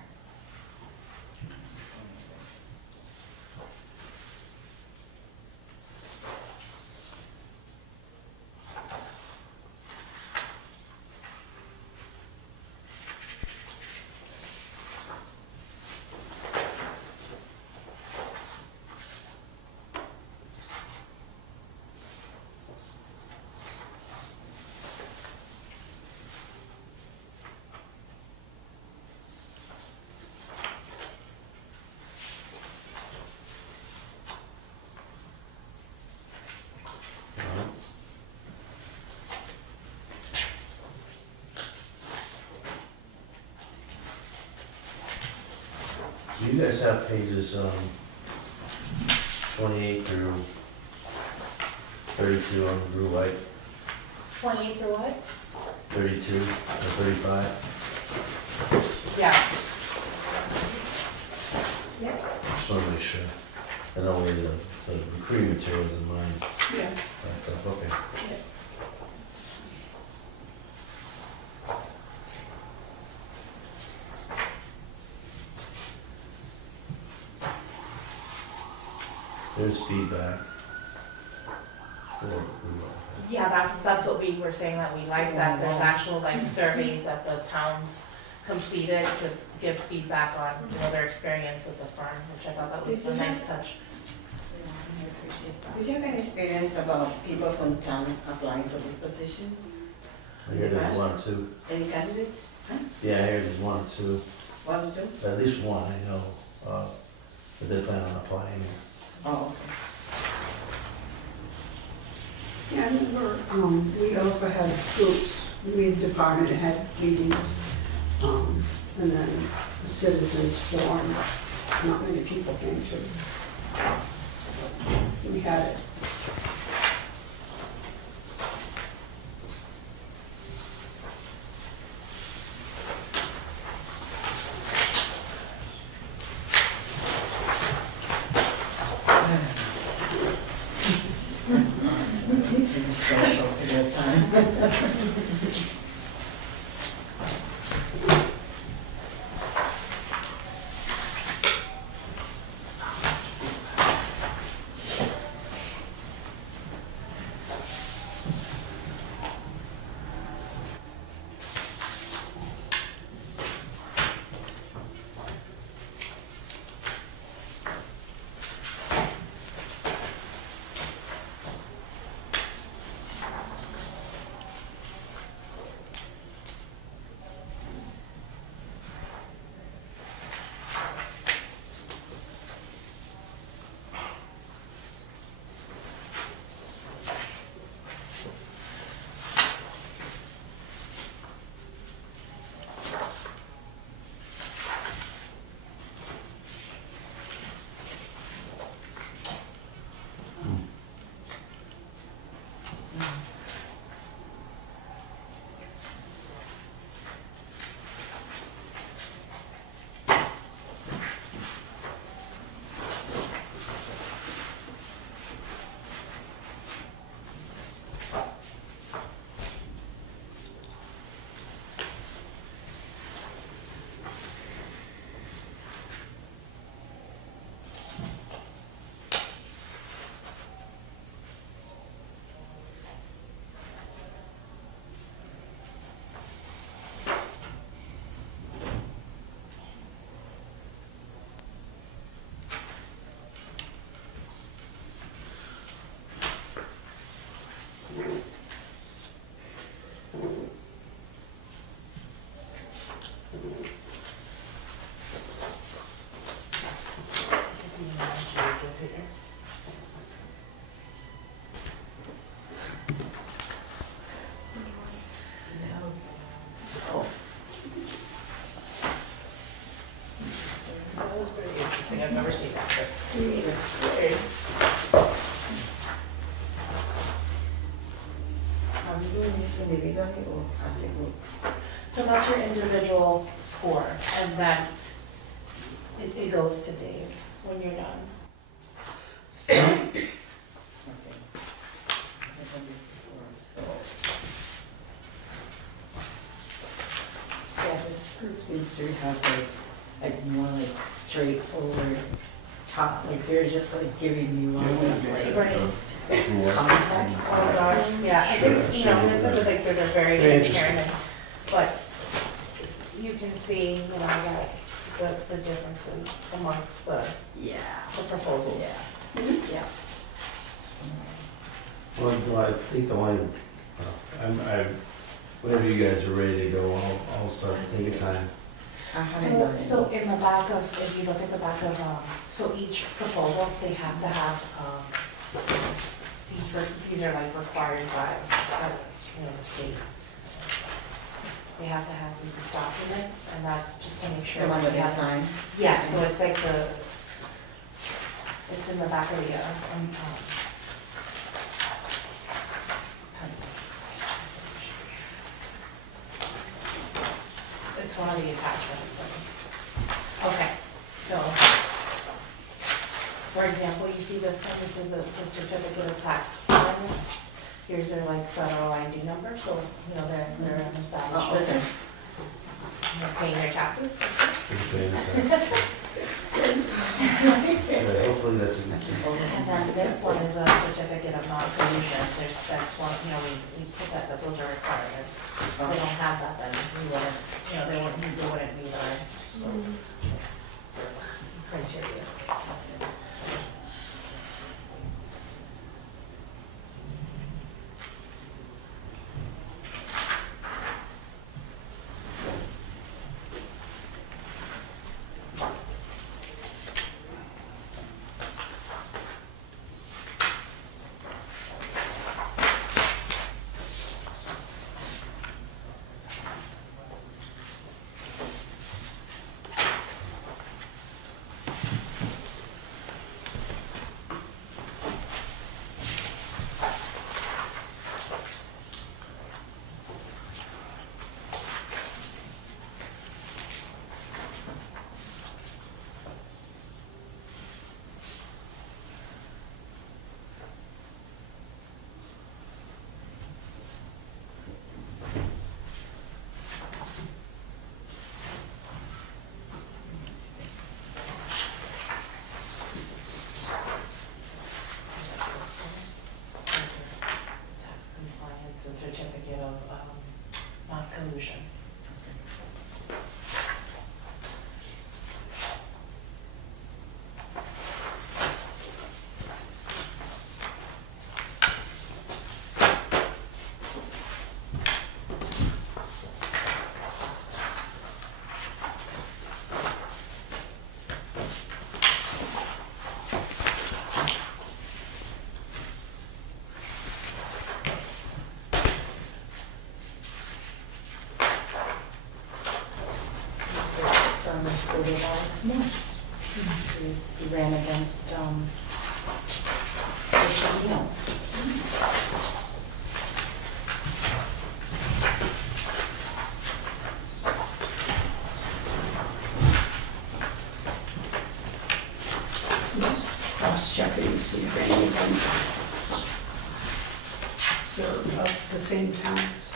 Do you guys have pages 28 through 32 on the blue white? 28 through what? 32 or 35? Yes. Yeah. Just want to make sure. I know where the recruiting materials in mine, Yeah. that stuff, okay. There's feedback. Yeah, that's what we were saying, that we like, that there's actual like surveys that the towns completed to give feedback on, you know, their experience with the firm, which I thought that was a nice touch. Yeah, I appreciate that. Did you have any experience about people from town applying for this position? I hear there's one or two. Any candidates? Huh? Yeah, I hear there's one or two. One or two? At least one I know, that they plan on applying. Oh, Yeah, I remember, we also had groups, we had department head meetings, and then the citizens forum, not many people came to. We had it. it was so short period of time. That was pretty interesting, I've never seen that, but. Me either. Great. Are we doing this individually or as a group? So that's your individual score, and then it goes to Dave when you're done. Okay. I've done this before, so. Yeah, this group seems to have like more like straightforward talk, like they're just like giving you all this like context. Oh gosh, yeah, I think, you know, and it's such a big, they're very Very transparent, but you can see, you know, that the differences amongst the Yeah. proposals. Yeah. Yeah. Well, I think the one, whenever you guys are ready to go, I'll start taking time. I haven't done it. So in the back of, if you look at the back of, so each proposal, they have to have, these are like required by, you know, the state. They have to have these documents, and that's just to make sure. The one that we they have- sign? Yeah, so it's like it's in the back of the, it's one of the attachments. Okay, so, for example, you see this one, this is the certificate of tax compliance. Here's their like federal ID number, so, you know, they're an established Oh, okay. business. And they're paying their taxes. Yeah, hopefully that's a And then this one is a certificate of non-pollution. That's one, you know, we put that those are requirements. If they don't have that, then we wouldn't, you know, they wouldn't meet our scope criteria. Tax compliance and certificate of non-pollution. Alex Morse. He ran against, Richard Neal. Cross-checking to see if any of them serve the same towns.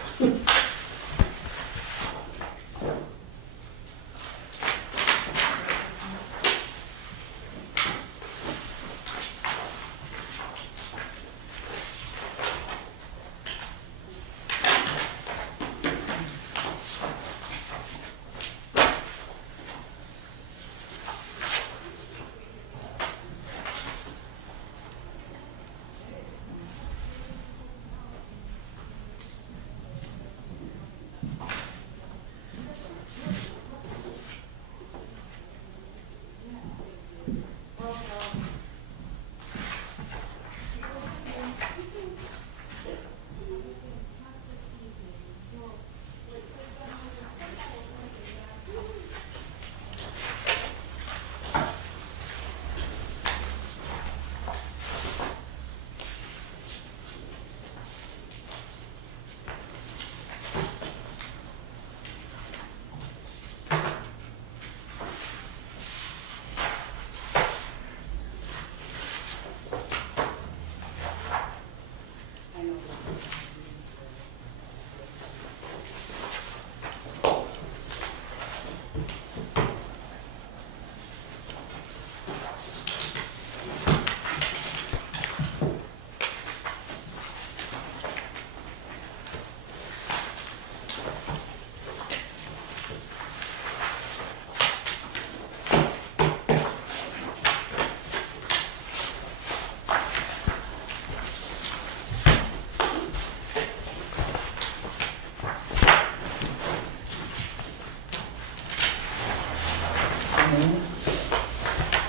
June.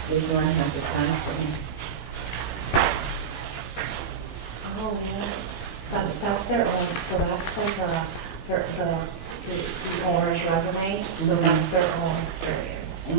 This one has the time frame. Oh, yeah. That's their own, so that's like the owner's resume, so that's their own experience.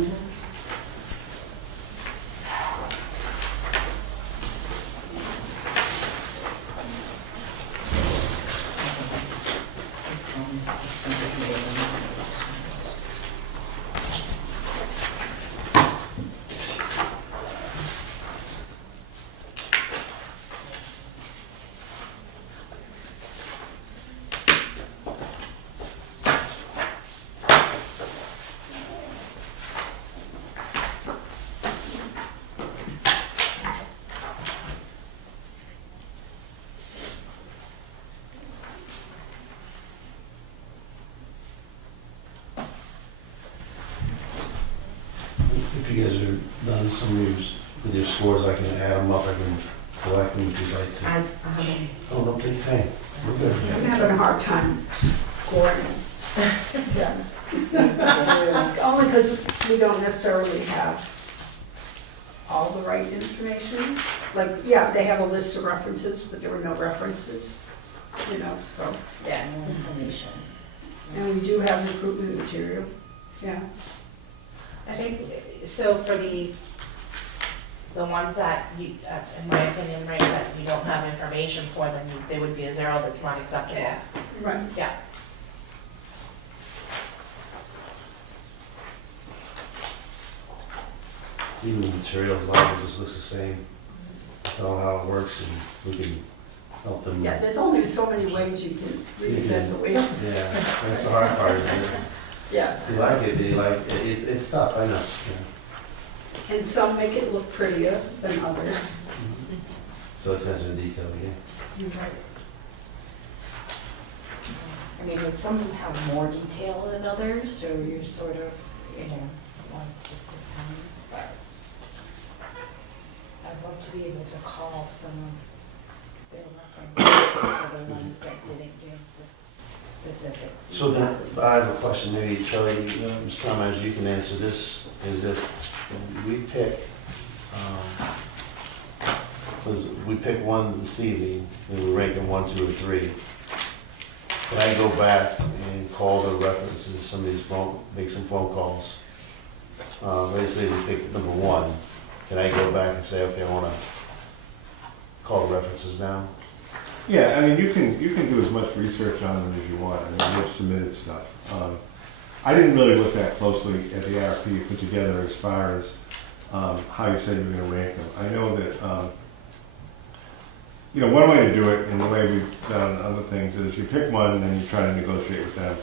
If you guys are done some of yours with your scores, I can add them up, I can collect them if you'd like to. Oh, don't take time. We're good. I'm having a hard time scoring. Yeah. Only because we don't necessarily have all the right information. Like, yeah, they have a list of references, but there were no references, you know, so. Yeah, more information. And we do have recruitment material, yeah. I think, so for the ones that you, in my opinion, right, that you don't have information for, then they would be a 0 that's not acceptable. Yeah. Right. Yeah. Even the material, as long as it just looks the same. That's all how it works, and we can help them. Yeah, there's only so many ways you can reinvent the wheel. Yeah, that's the hard part, isn't it? Yeah, You like it, you like it, it's tough, I know. and some make it look prettier than others. So attention to detail, yeah. I mean, but some have more detail than others, so you're sort of, you know, like, it depends, but I'd love to be able to call some of their references for the ones that didn't give the specific. So then, I have a question, maybe Charlie, Mr. Town Manager, you can answer this, is if we pick, we pick one this evening, and we rank them 1, 2, or 3. Can I go back and call the references, some of these make some phone calls? Let's say we pick number 1, can I go back and say, okay, I wanna call the references now? Yeah, I mean, you can do as much research on them as you want. I mean, you've submitted stuff. I didn't really look that closely at the RFP you put together as far as how you said you were going to rank them. I know that, you know, one way to do it, and the way we've done other things, is you pick one and then you try to negotiate with them.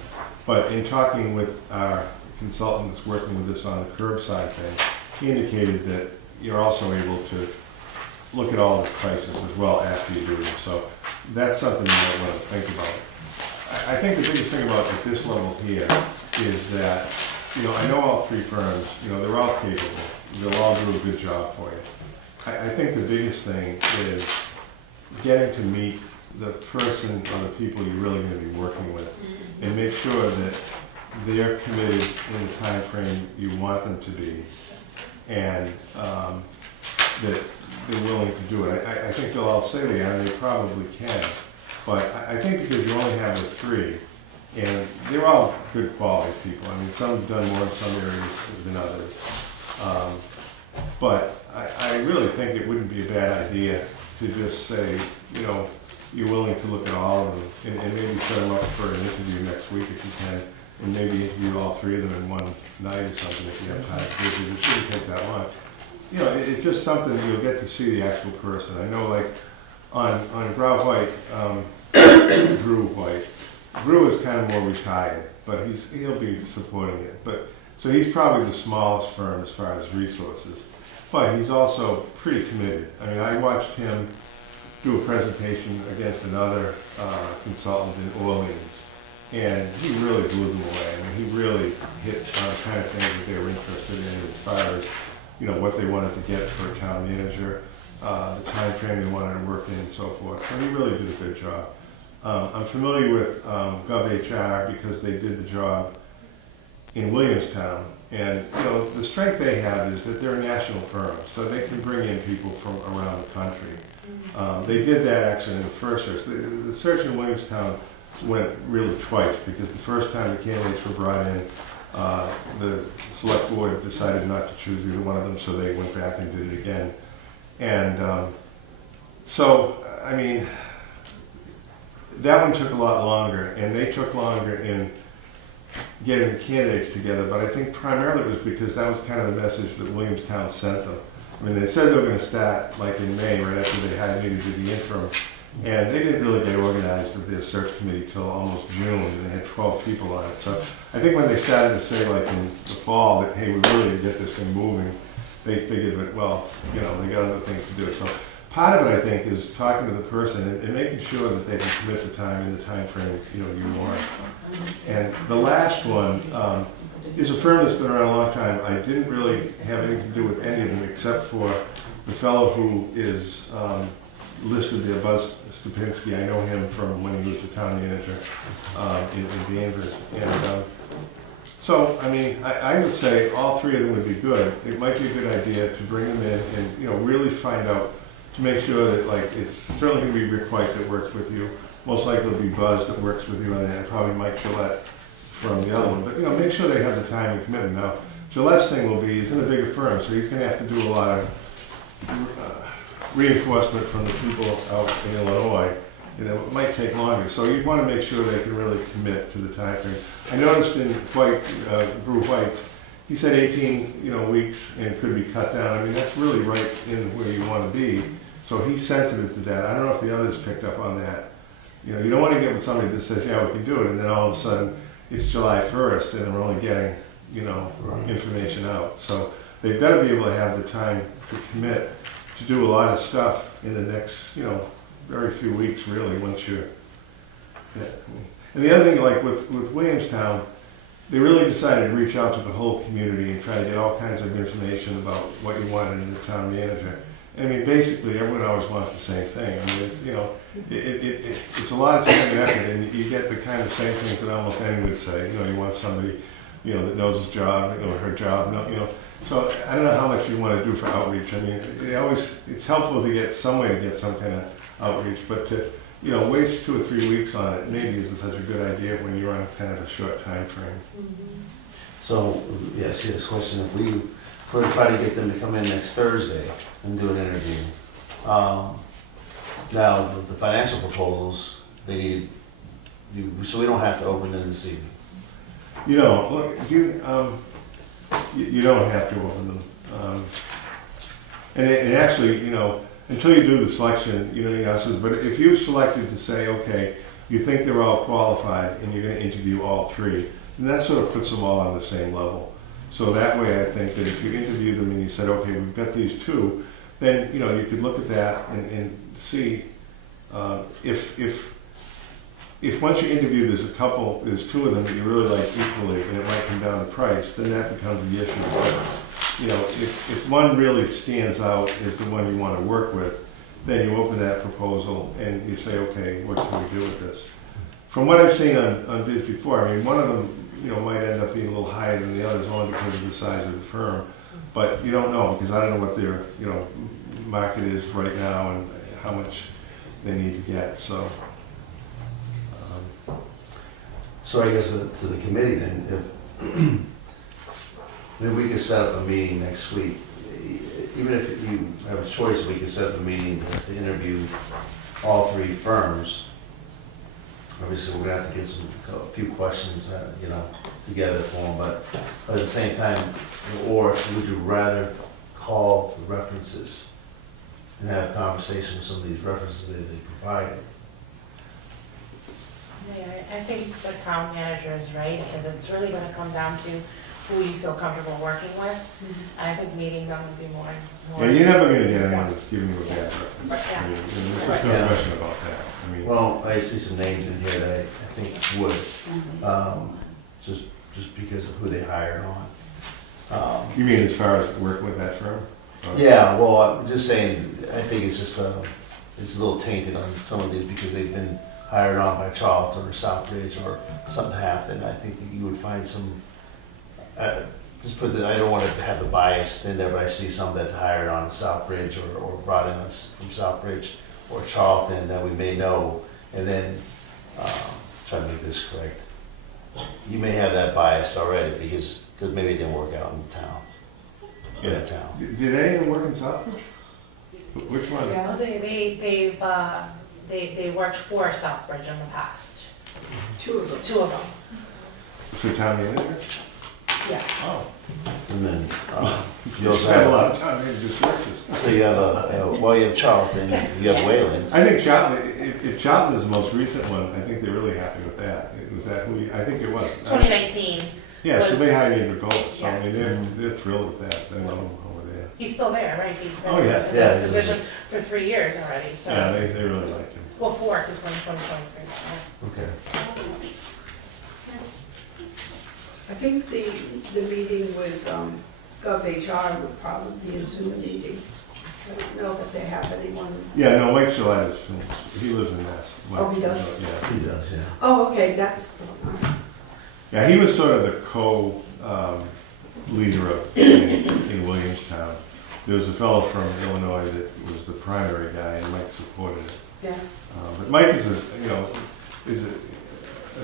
But in talking with our consultant that's working with us on the curbside thing, he indicated that you're also able to look at all the prices as well after you do them. So that's something you might want to think about. I think the biggest thing about at this level here is that, you know, I know all 3 firms, you know, they're all capable. They'll all do a good job for you. I think the biggest thing is getting to meet the person or the people you're really going to be working with and make sure that they're committed in the time frame you want them to be, and that they're willing to do it. I think they'll all say they are, and they probably can. But I think because you only have the 3, and they're all good quality people. I mean, some have done more in some areas than others. But I really think it wouldn't be a bad idea to just say, you know, you're willing to look at all of them, and maybe set them up for an interview next week if you can, and maybe interview all 3 of them in one night or something if you have time to do it. It shouldn't take that long. You know, it's just something you'll get to see the actual person. I know, like, on Drew White, Drew is kind of more retired, but he'll be supporting it. But so he's probably the smallest firm as far as resources, but he's also pretty committed. I mean, I watched him do a presentation against another consultant in Orleans, and he really blew them away. I mean, he really hit on the kind of things that they were interested in as far as, you know, what they wanted to get for a town manager, the time frame they wanted to work in, and so forth. So he really did a good job. I'm familiar with GovHR because they did the job in Williamstown. And, you know, the strength they have is that they're a national firm, so they can bring in people from around the country. They did that actually in the first search. The search in Williamstown went really twice, because the first time the candidates were brought in, the select board decided not to choose either one of them, so they went back and did it again. And so, I mean, that one took a lot longer, and they took longer in getting the candidates together, but I think primarily it was because that was kind of the message that Williamstown sent them. I mean, they said they were going to start like in May, right after they hired me to do the interim, and they didn't really get organized with their search committee till almost June, and they had 12 people on it. So I think when they started to say, like in the fall, that, hey, we really need to get this thing moving, they figured that, well, you know, they got other things to do. So part of it, I think, is talking to the person and making sure that they can commit the time in the time frame, you know, you want. And the last one is a firm that's been around a long time. I didn't really have anything to do with any of them except for the fellow who is listed there, Buzz Stupinski. I know him from when he was the town manager in Danvers. And so, I mean, I would say all three of them would be good. It might be a good idea to bring them in and, you know, really find out, to make sure that, like, it's certainly going to be Rick White that works with you. Most likely it'll be Buzz that works with you on that, and probably Mike Gillette from the other one. But, you know, make sure they have the time and commitment. Now, Gillette's thing will be, he's in a bigger firm, so he's going to have to do a lot of reinforcement from the people out in Illinois. You know, it might take longer. So you want to make sure they can really commit to the time frame. I noticed in Brew White's, he said 18, you know, weeks and could be cut down. I mean, that's really right in where you want to be. So he's sensitive to that. I don't know if the others picked up on that. You know, you don't want to get with somebody that says, yeah, we can do it, and then all of a sudden it's July 1st and we're only getting, you know, information out. So they've got to be able to have the time to commit to do a lot of stuff in the next, you know, very few weeks, really, once you're... Yeah. And the other thing, like with Williamstown, they really decided to reach out to the whole community and try to get all kinds of information about what you wanted in the town manager. I mean, basically, everyone always wants the same thing. I mean, it's, you know, it's a lot of time and effort, and you get the kind of same things that almost anyone would say. You know, you want somebody, you know, that knows his job, or her job, you know. So I don't know how much you want to do for outreach. I mean, it's helpful to get some way to get some kind of outreach, but to, you know, waste 2 or 3 weeks on it maybe isn't such a good idea when you're on kind of a short time frame. So, yeah, see this question, if we were to try to get them to come in next Thursday and do an interview. Now, the financial proposals, they need, so we don't have to open them this evening. You know, look, you don't have to open them. And actually, you know, until you do the selection, you know, but if you've selected to say, okay, you think they're all qualified and you're going to interview all three, then that sort of puts them all on the same level. So that way I think that if you interview them and you said, okay, we've got these two, then, you know, you could look at that and see if once you interview there's 2 of them that you really like equally and it might come down to price, then that becomes the issue. But, you know, if one really stands out as the one you want to work with, then you open that proposal and you say, okay, what can we do with this? From what I've seen on bids before, I mean, one of them, you know, might end up being a little higher than the others only because of the size of the firm. But you don't know, because I don't know what their, you know, market is right now and how much they need to get. So I guess to the committee then, if maybe we could set up a meeting next week. Even if you have a choice, we could set up a meeting to interview all 3 firms. Obviously, we're gonna have to get a few questions, you know, together for them. But at the same time, or would you rather call the references and have a conversation with some of these references that they provided? Yeah, I think the town manager is right, because it's really going to come down to who you feel comfortable working with. And I think meeting them would be more. Yeah, you're never going to get anyone that's giving you a bad reference. Yeah. I mean, there's no question about that. I mean, Well, I see some names in here that I think would, just because of who they hired on. you mean as far as working with that firm? Yeah, well, I'm just saying, I think it's just it's a little tainted on some of these because they've been hired on by Charlton or Southbridge or something happened. I think that you would find some just put I don't want to have the bias in there, but I see some that hired on Southbridge or brought in from Southbridge or Charlton that we may know, and then try to make this correct. You may have that bias already because maybe it didn't work out in the town. In that town. Did any of them work in Southbridge? Which one? Well, they worked for Southbridge in the past. Two of them. Two of them, For town manager? yes. Oh. And then you You also have a lot have, of town manager searches. so you have you have Charlton, you have Yeah. Wayland. I think Charlton, if Charlton is the most recent one, I think they're really happy with that. Was that who, I think it was. 2019, Yeah, so was- they hired Andrew Gold, so I Yes. mean, they're thrilled with that. They love him over there. he's still there, right? He's been Oh, yeah. in Yeah, that he's- position for 3 years already, so. Yeah, they really like him. Well, 4, because we're in 2023, so. Okay. I think the meeting with GovHR would probably be a Zoom meeting. I don't know that they have anyone. Yeah, no, Mike Gillette is, he lives in Mass. Oh, he does? Yeah. He does, yeah. Oh, okay, that's the one. Yeah, he was sort of the leader of in Williamstown. There was a fellow from Illinois that was the primary guy, and Mike supported it. Yeah. But Mike is a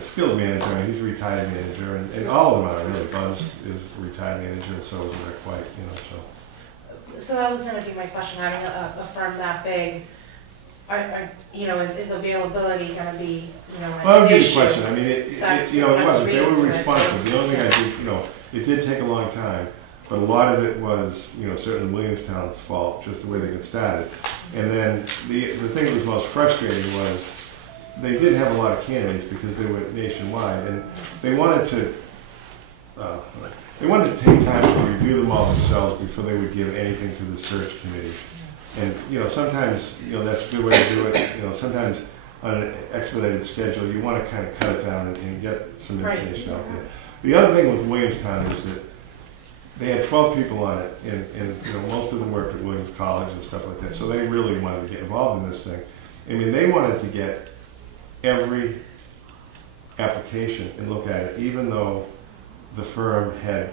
skilled manager. I mean, he's a retired manager, and all of them are really. Buzz is a retired manager, and so is Rick White. So that was gonna be my question, having a firm that big, is availability gonna be, Well, that would an be the issue? question. I mean, it wasn't. They were responsive. The only thing I did, it did take a long time, but a lot of it was, certainly Williamstown's fault, just the way they got started. And then the thing that was most frustrating was they did have a lot of candidates because they were nationwide, and they wanted to take time to review them all themselves before they would give anything to the search committee. And sometimes that's a good way to do it. Sometimes on an expedited schedule, you want to kind of cut it down and get some information out there. The other thing with Williamstown is that they had 12 people on it, and most of them worked at Williams College and stuff like that. So they really wanted to get involved in this thing. I mean, they wanted to get every application and look at it, even though the firm had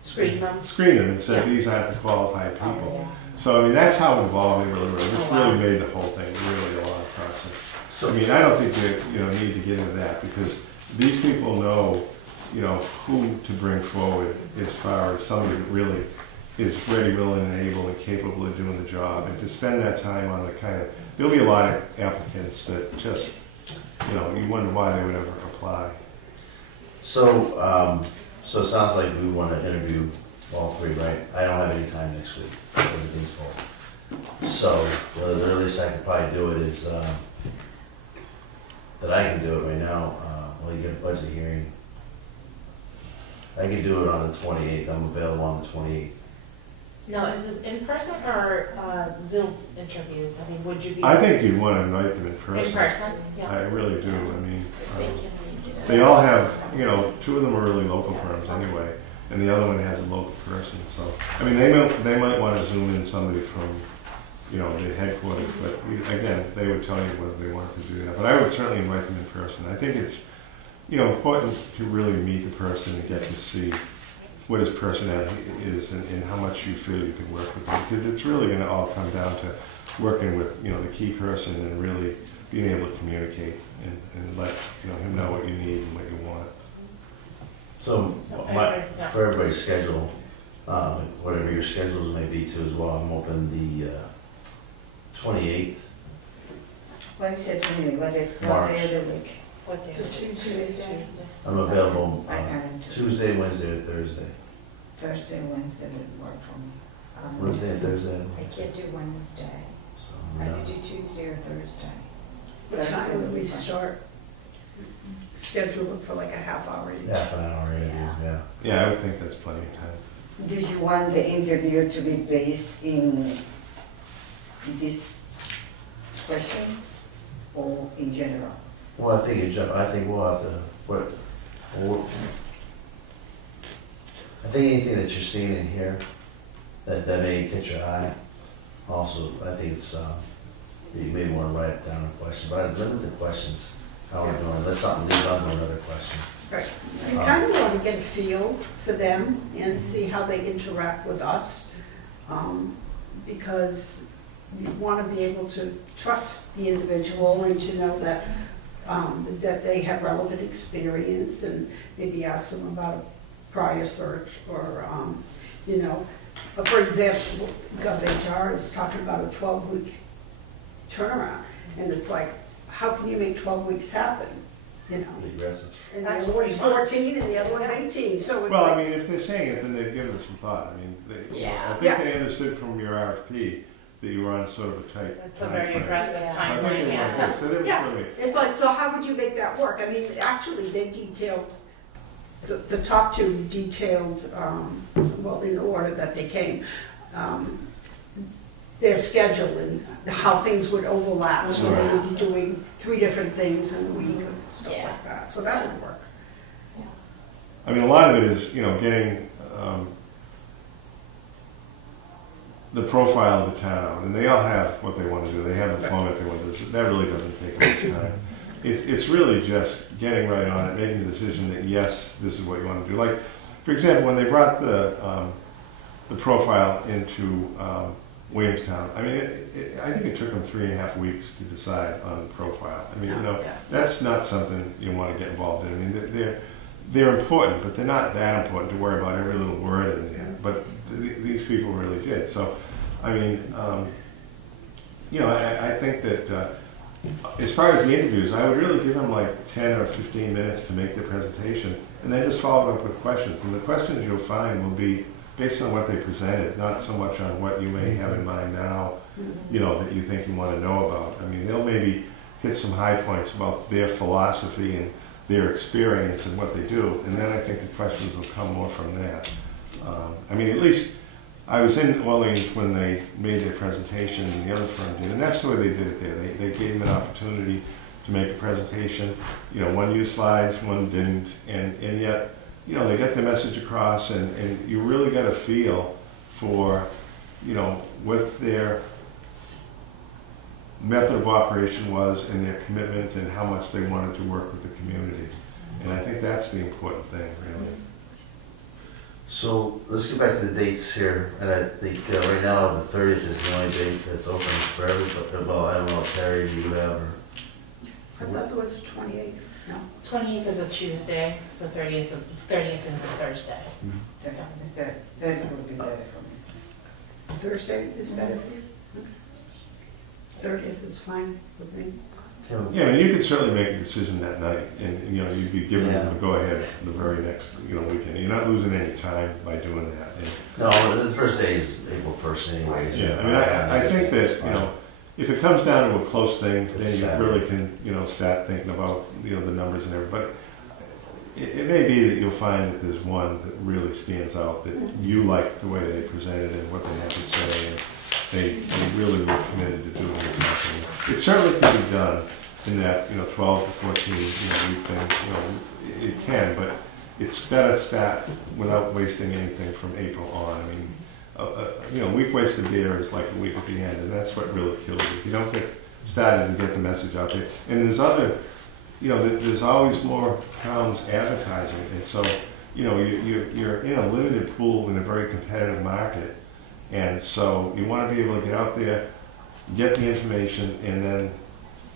Screen them. screened them and said Yeah. these aren't the qualified people. Oh, yeah. So I mean, that's how involved they really were. This Oh, wow. really made the whole thing really a long process. So I mean, I don't think you need to get into that because these people know who to bring forward as far as somebody that really is ready, willing, and able and capable of doing the job, and to spend that time on the there'll be a lot of applicants that just you wonder why they would ever apply. So it sounds like we want to interview all three, right? I don't have any time next week. Everything's full. So the earliest I could probably do it is that I can do it right now. You get a budget hearing. I can do it on the 28th. I'm available on the 28th. No, is this in person or Zoom interviews? I mean, would you be? I think you'd want to invite them in person. In person, yeah. I really do. I mean, If they can make it. they all have, two of them are really local firms anyway, and the other one has a local person. So, I mean, they might want to zoom in somebody from, the headquarters, but again, they would tell you whether they wanted to do that. But I would certainly invite them in person. I think it's, important to really meet the person and get to see what his personality is and how much you feel you can work with him. Because it's really going to all come down to working with, the key person and really being able to communicate and let, him know what you need and what you want. So Yeah. for everybody's schedule, whatever your schedules may be too as well, I'm open the 28th. What is it, what day March. of the week? What day? It's a Tuesday. I'm available I can't. Tuesday, Wednesday, or Thursday. Thursday, Wednesday would work for me. Wednesday and Thursday. I can't do Wednesday. So, I could do Tuesday or Thursday. What time would we start? Schedule them for like a half hour each. half an hour interview, yeah. Yeah, I would think that's plenty of time. Do you want the interview to be based in these questions or in general? Well, I think we'll have to, I think anything that you're seeing in here that may catch your eye, also, I think it's, you may want to write down a question, but I'd limit the questions, how we're doing, unless something leaves out another question. Right. We kind of want to get a feel for them and see how they interact with us, because you want to be able to trust the individual and to know that that they have relevant experience, and maybe ask them about a prior search or, you know, for example, GovHR is talking about a 12-week turnaround, and it's like, how can you make 12 weeks happen? You know, Pretty aggressive. and That's the other one's 3 months. 14 and the other one's 18, so it's Well, I like, mean, if they're saying it, then they've given it some thought. I mean, they, Yeah. I think they understood from your RFP that you were on sort of a tight. It's a very timeframe. aggressive Yeah. I think timeline, they yeah. were, so they were Yeah. really, it's like, so how would you make that work? I mean, actually, they detailed, the top two detailed, well, in the order that they came, their schedule and how things would overlap, so they would be doing 3 different things in a week and stuff Yeah. like that, so that would work. I mean, a lot of it is, you know, getting the profile of the town out, and they all have what they want to do. They have the format they want to do. That really doesn't take much time. It's really just getting right on it, making the decision that yes, this is what you want to do. Like, for example, when they brought the profile into Williamstown, I mean, I think it took them 3.5 weeks to decide on the profile. I mean, you know, that's not something you want to get involved in. I mean, they're important, but they're not that important to worry about every little word in there. But these people really did. So, I mean, you know, I think that as far as the interviews, I would really give them like 10 or 15 minutes to make their presentation, and then just follow it up with questions. And the questions you'll find will be based on what they presented, not so much on what you may have in mind now, you know, that you think you want to know about. I mean, they'll maybe hit some high points about their philosophy and their experience and what they do, and then I think the questions will come more from that. I mean, at least I was in Orleans when they made their presentation and the other firm did, and that's the way they did it there. They gave them an opportunity to make a presentation. You know, one used slides, one didn't, and yet, you know, they got the message across, and you really got a feel for, you know, what their method of operation was and their commitment and how much they wanted to work with the community. And I think that's the important thing, really. So let's get back to the dates here, and I think right now the 30th is the only date that's open for everybody. Well, I don't know, Terry, do you have, or? I thought there was a 28th, no. 28th is a Tuesday, the 30th is a Thursday. That would be better for me. Thursday is better for you? 30th is fine with me. Yeah, I mean, you could certainly make a decision that night, and you know, you'd be given Yeah. the go-ahead the very next, you know, weekend. You're not losing any time by doing that. And, No, the first day is April 1st anyways. yeah, I mean, I think that, you know, if it comes down to a close thing, then you really can, you know, start thinking about, you know, the numbers and everything. But it may be that you'll find that there's one that really stands out, that you like the way they presented and what they had to say, and they really were committed to doing it. It certainly can be done in that, you know, 12 to 14, you know, week thing. You know, it can, but it's got to start without wasting anything from April on. I mean, you know, a week wasted there is like a week at the end, and that's what really kills it. If you don't get started to get the message out there, and there's other, you know, there's always more towns advertising, and so, you know, you're in a limited pool in a very competitive market, and so you want to be able to get out there, get the information, and then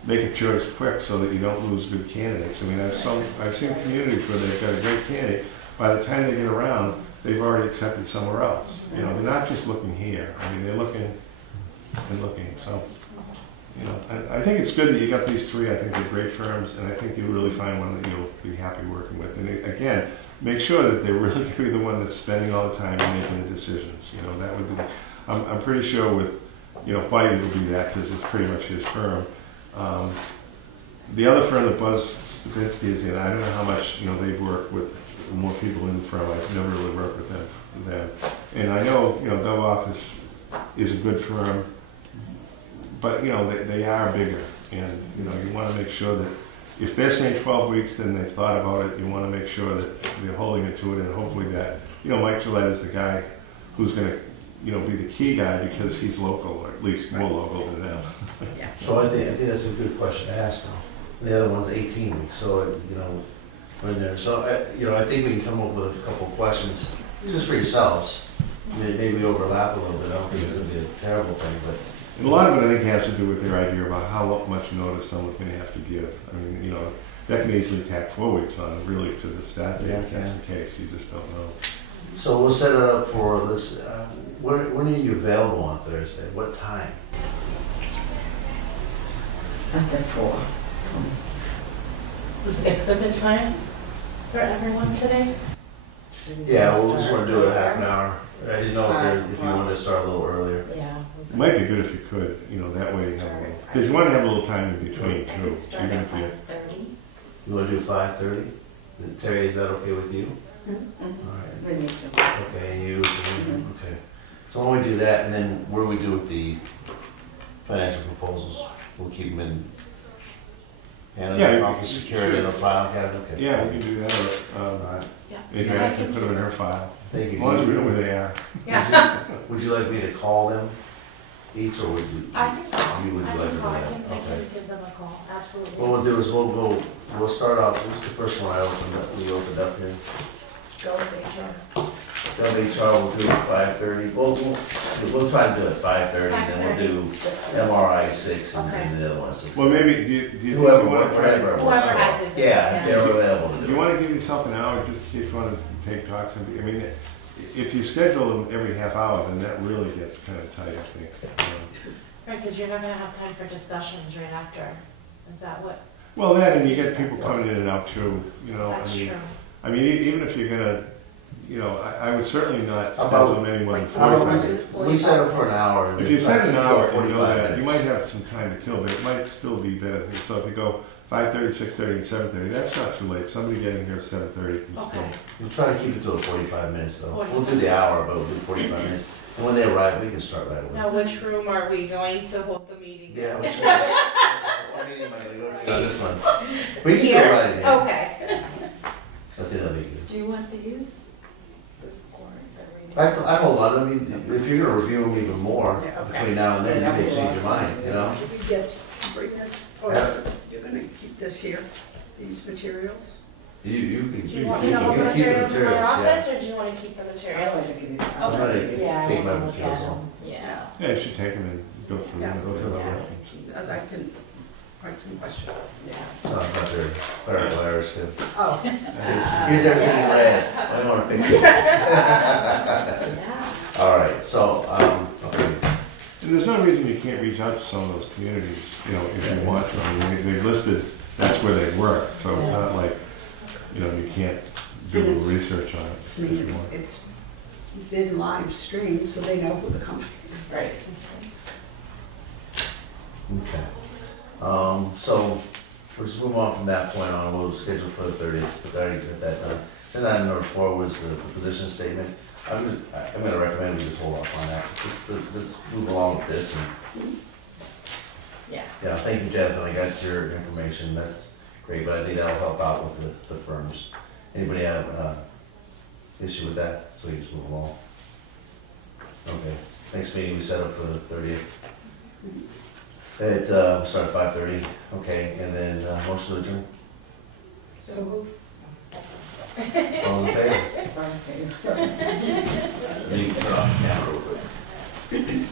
make a choice quick so that you don't lose good candidates. I mean, I've seen communities where they've got a great candidate, by the time they get around, they've already accepted somewhere else. You know, they're not just looking here. I mean, they're looking and looking. So, you know, I think it's good that you got these 3. I think they're great firms, and I think you'll really find one that you'll be happy working with. And again, make sure that they're really going to be the one that's spending all the time and making the decisions. You know, that would be, I'm pretty sure with, you know, Whitey will be that because it's pretty much his firm. The other firm that Buzz Stupinski is in, I don't know how much, you know, they've worked with more people in the firm. I've never really worked with them. And I know, you know, Gov Office is a good firm, but, you know, they are bigger. And, you know, you want to make sure that if they're saying 12 weeks, then they've thought about it. You want to make sure that they're holding it to it, and hopefully that, you know, Mike Gillette is the guy who's going to, you know, be the key guy because he's local, or at least more local than them. So I think that's a good question to ask though. The other one's 18 weeks, so, you know, in there. So, I think we can come up with a couple of questions, just for yourselves. Maybe overlap a little bit, I don't think it's gonna be a terrible thing, but. And a lot of it, I think, has to do with their idea about how much notice someone's gonna have to give. I mean, that can easily tack 4 weeks on, really, to the staff day, if that's the case, you just don't know. So we'll set it up for this, when are you available on Thursday? What time? After 4. Was 6 a good time for everyone today? Yeah, we'll just wanna do it half an hour. I didn't know if you wanted to start a little earlier. Yeah. It might be good if you could, that way you have a little, because you want to have a little time in between, I too. could start even at if you- 5:30. You wanna do 5:30? Terry, is that okay with you? Mm-hmm. All right. We need to. Okay, and you, okay. So why don't we do that, and then what do we do with the financial proposals? We'll keep them in, Yeah, office security in a file cabinet, okay? Yeah, we can do that, or, All right, Yeah. Adriana can put them in her file. thank you. As long as we know where they are. Yeah. Would you like me to call them each, or would you? I can call. You would I like can to call. do I that? can Okay. give them a call, absolutely. What we'll do is we'll start off, what's the first one we opened up here? Go with HR. WHR, we'll do it 5:30, we'll try to do it 5:30, then we'll do 5:30. MRI 6, and Okay. then the other one 6. Well, maybe, do you think you Whoever, want to try? whatever. Whoever has it. Yeah, if they're available to Do do you it. want to give yourself an hour, just in case you want to take talks? I mean, if you schedule them every half hour, then that really gets kind of tight, I think. Right, because you're not gonna have time for discussions right after. Is that what? Well, that, and you get people coming in and out too, That's true. I mean, even if you're gonna, I would certainly not How schedule about- them any more than How about 45 minutes. we set it for an hour. and If you set an hour and you know 45 that, you might minutes. have some time to kill, but it might still be better. So if you go 5:30, 6:30, and 7:30, that's not too late. Somebody getting here at 7:30 can still. Okay. We'll try to keep it to the 45 minutes though. 45. We'll do the hour, but we'll do 45 minutes. And when they arrive, we can start right away. Now, which room are we going to hold the meeting? Yeah, which one? What meeting am I gonna go to? This one. We can Here? go right in here. Okay. I think that'll be good. Do you want these? This board? I hold on, I mean, if you're gonna review them even more Yeah, okay. between now and then, you may change your mind, Did we get to bring this, or Yeah. you're gonna keep this here, these materials? You can. Do you want me to hold the can keep materials in my yeah. office, or do you want to keep the I like materials? to give it. I'm ready to Yeah, take my I look materials at home. them. Yeah. Yeah, you should take them and go through them. Yeah. Go through Yeah. them. And I can write some questions. Yeah. No, not very clerical errors too. Oh. Here's everything in red. I don't wanna fix it. Yeah. All right, so, okay. And there's no reason you can't reach out to some of those communities, if you want to. I mean, they've listed, that's where they work, so it's not like, you can't do a little research on it I if you mean, want. it's been live streamed, so they know who the company is. Right. Okay. So, we'll just move on from that point on, we'll schedule for the 30th, get that done. Then item number 4 was the position statement. I'm gonna recommend we just hold off on that. Let's move along with this, and, Yeah. yeah, thank you, Jasmine, I got your information, that's great, but I think that'll help out with the firms. Anybody have, issue with that, so you just move along? Okay, next meeting we set up for the 30th. We'll start at 5:30, okay, and then, motion to adjourn, So move. all in favor? Okay. You can turn off the camera real quick.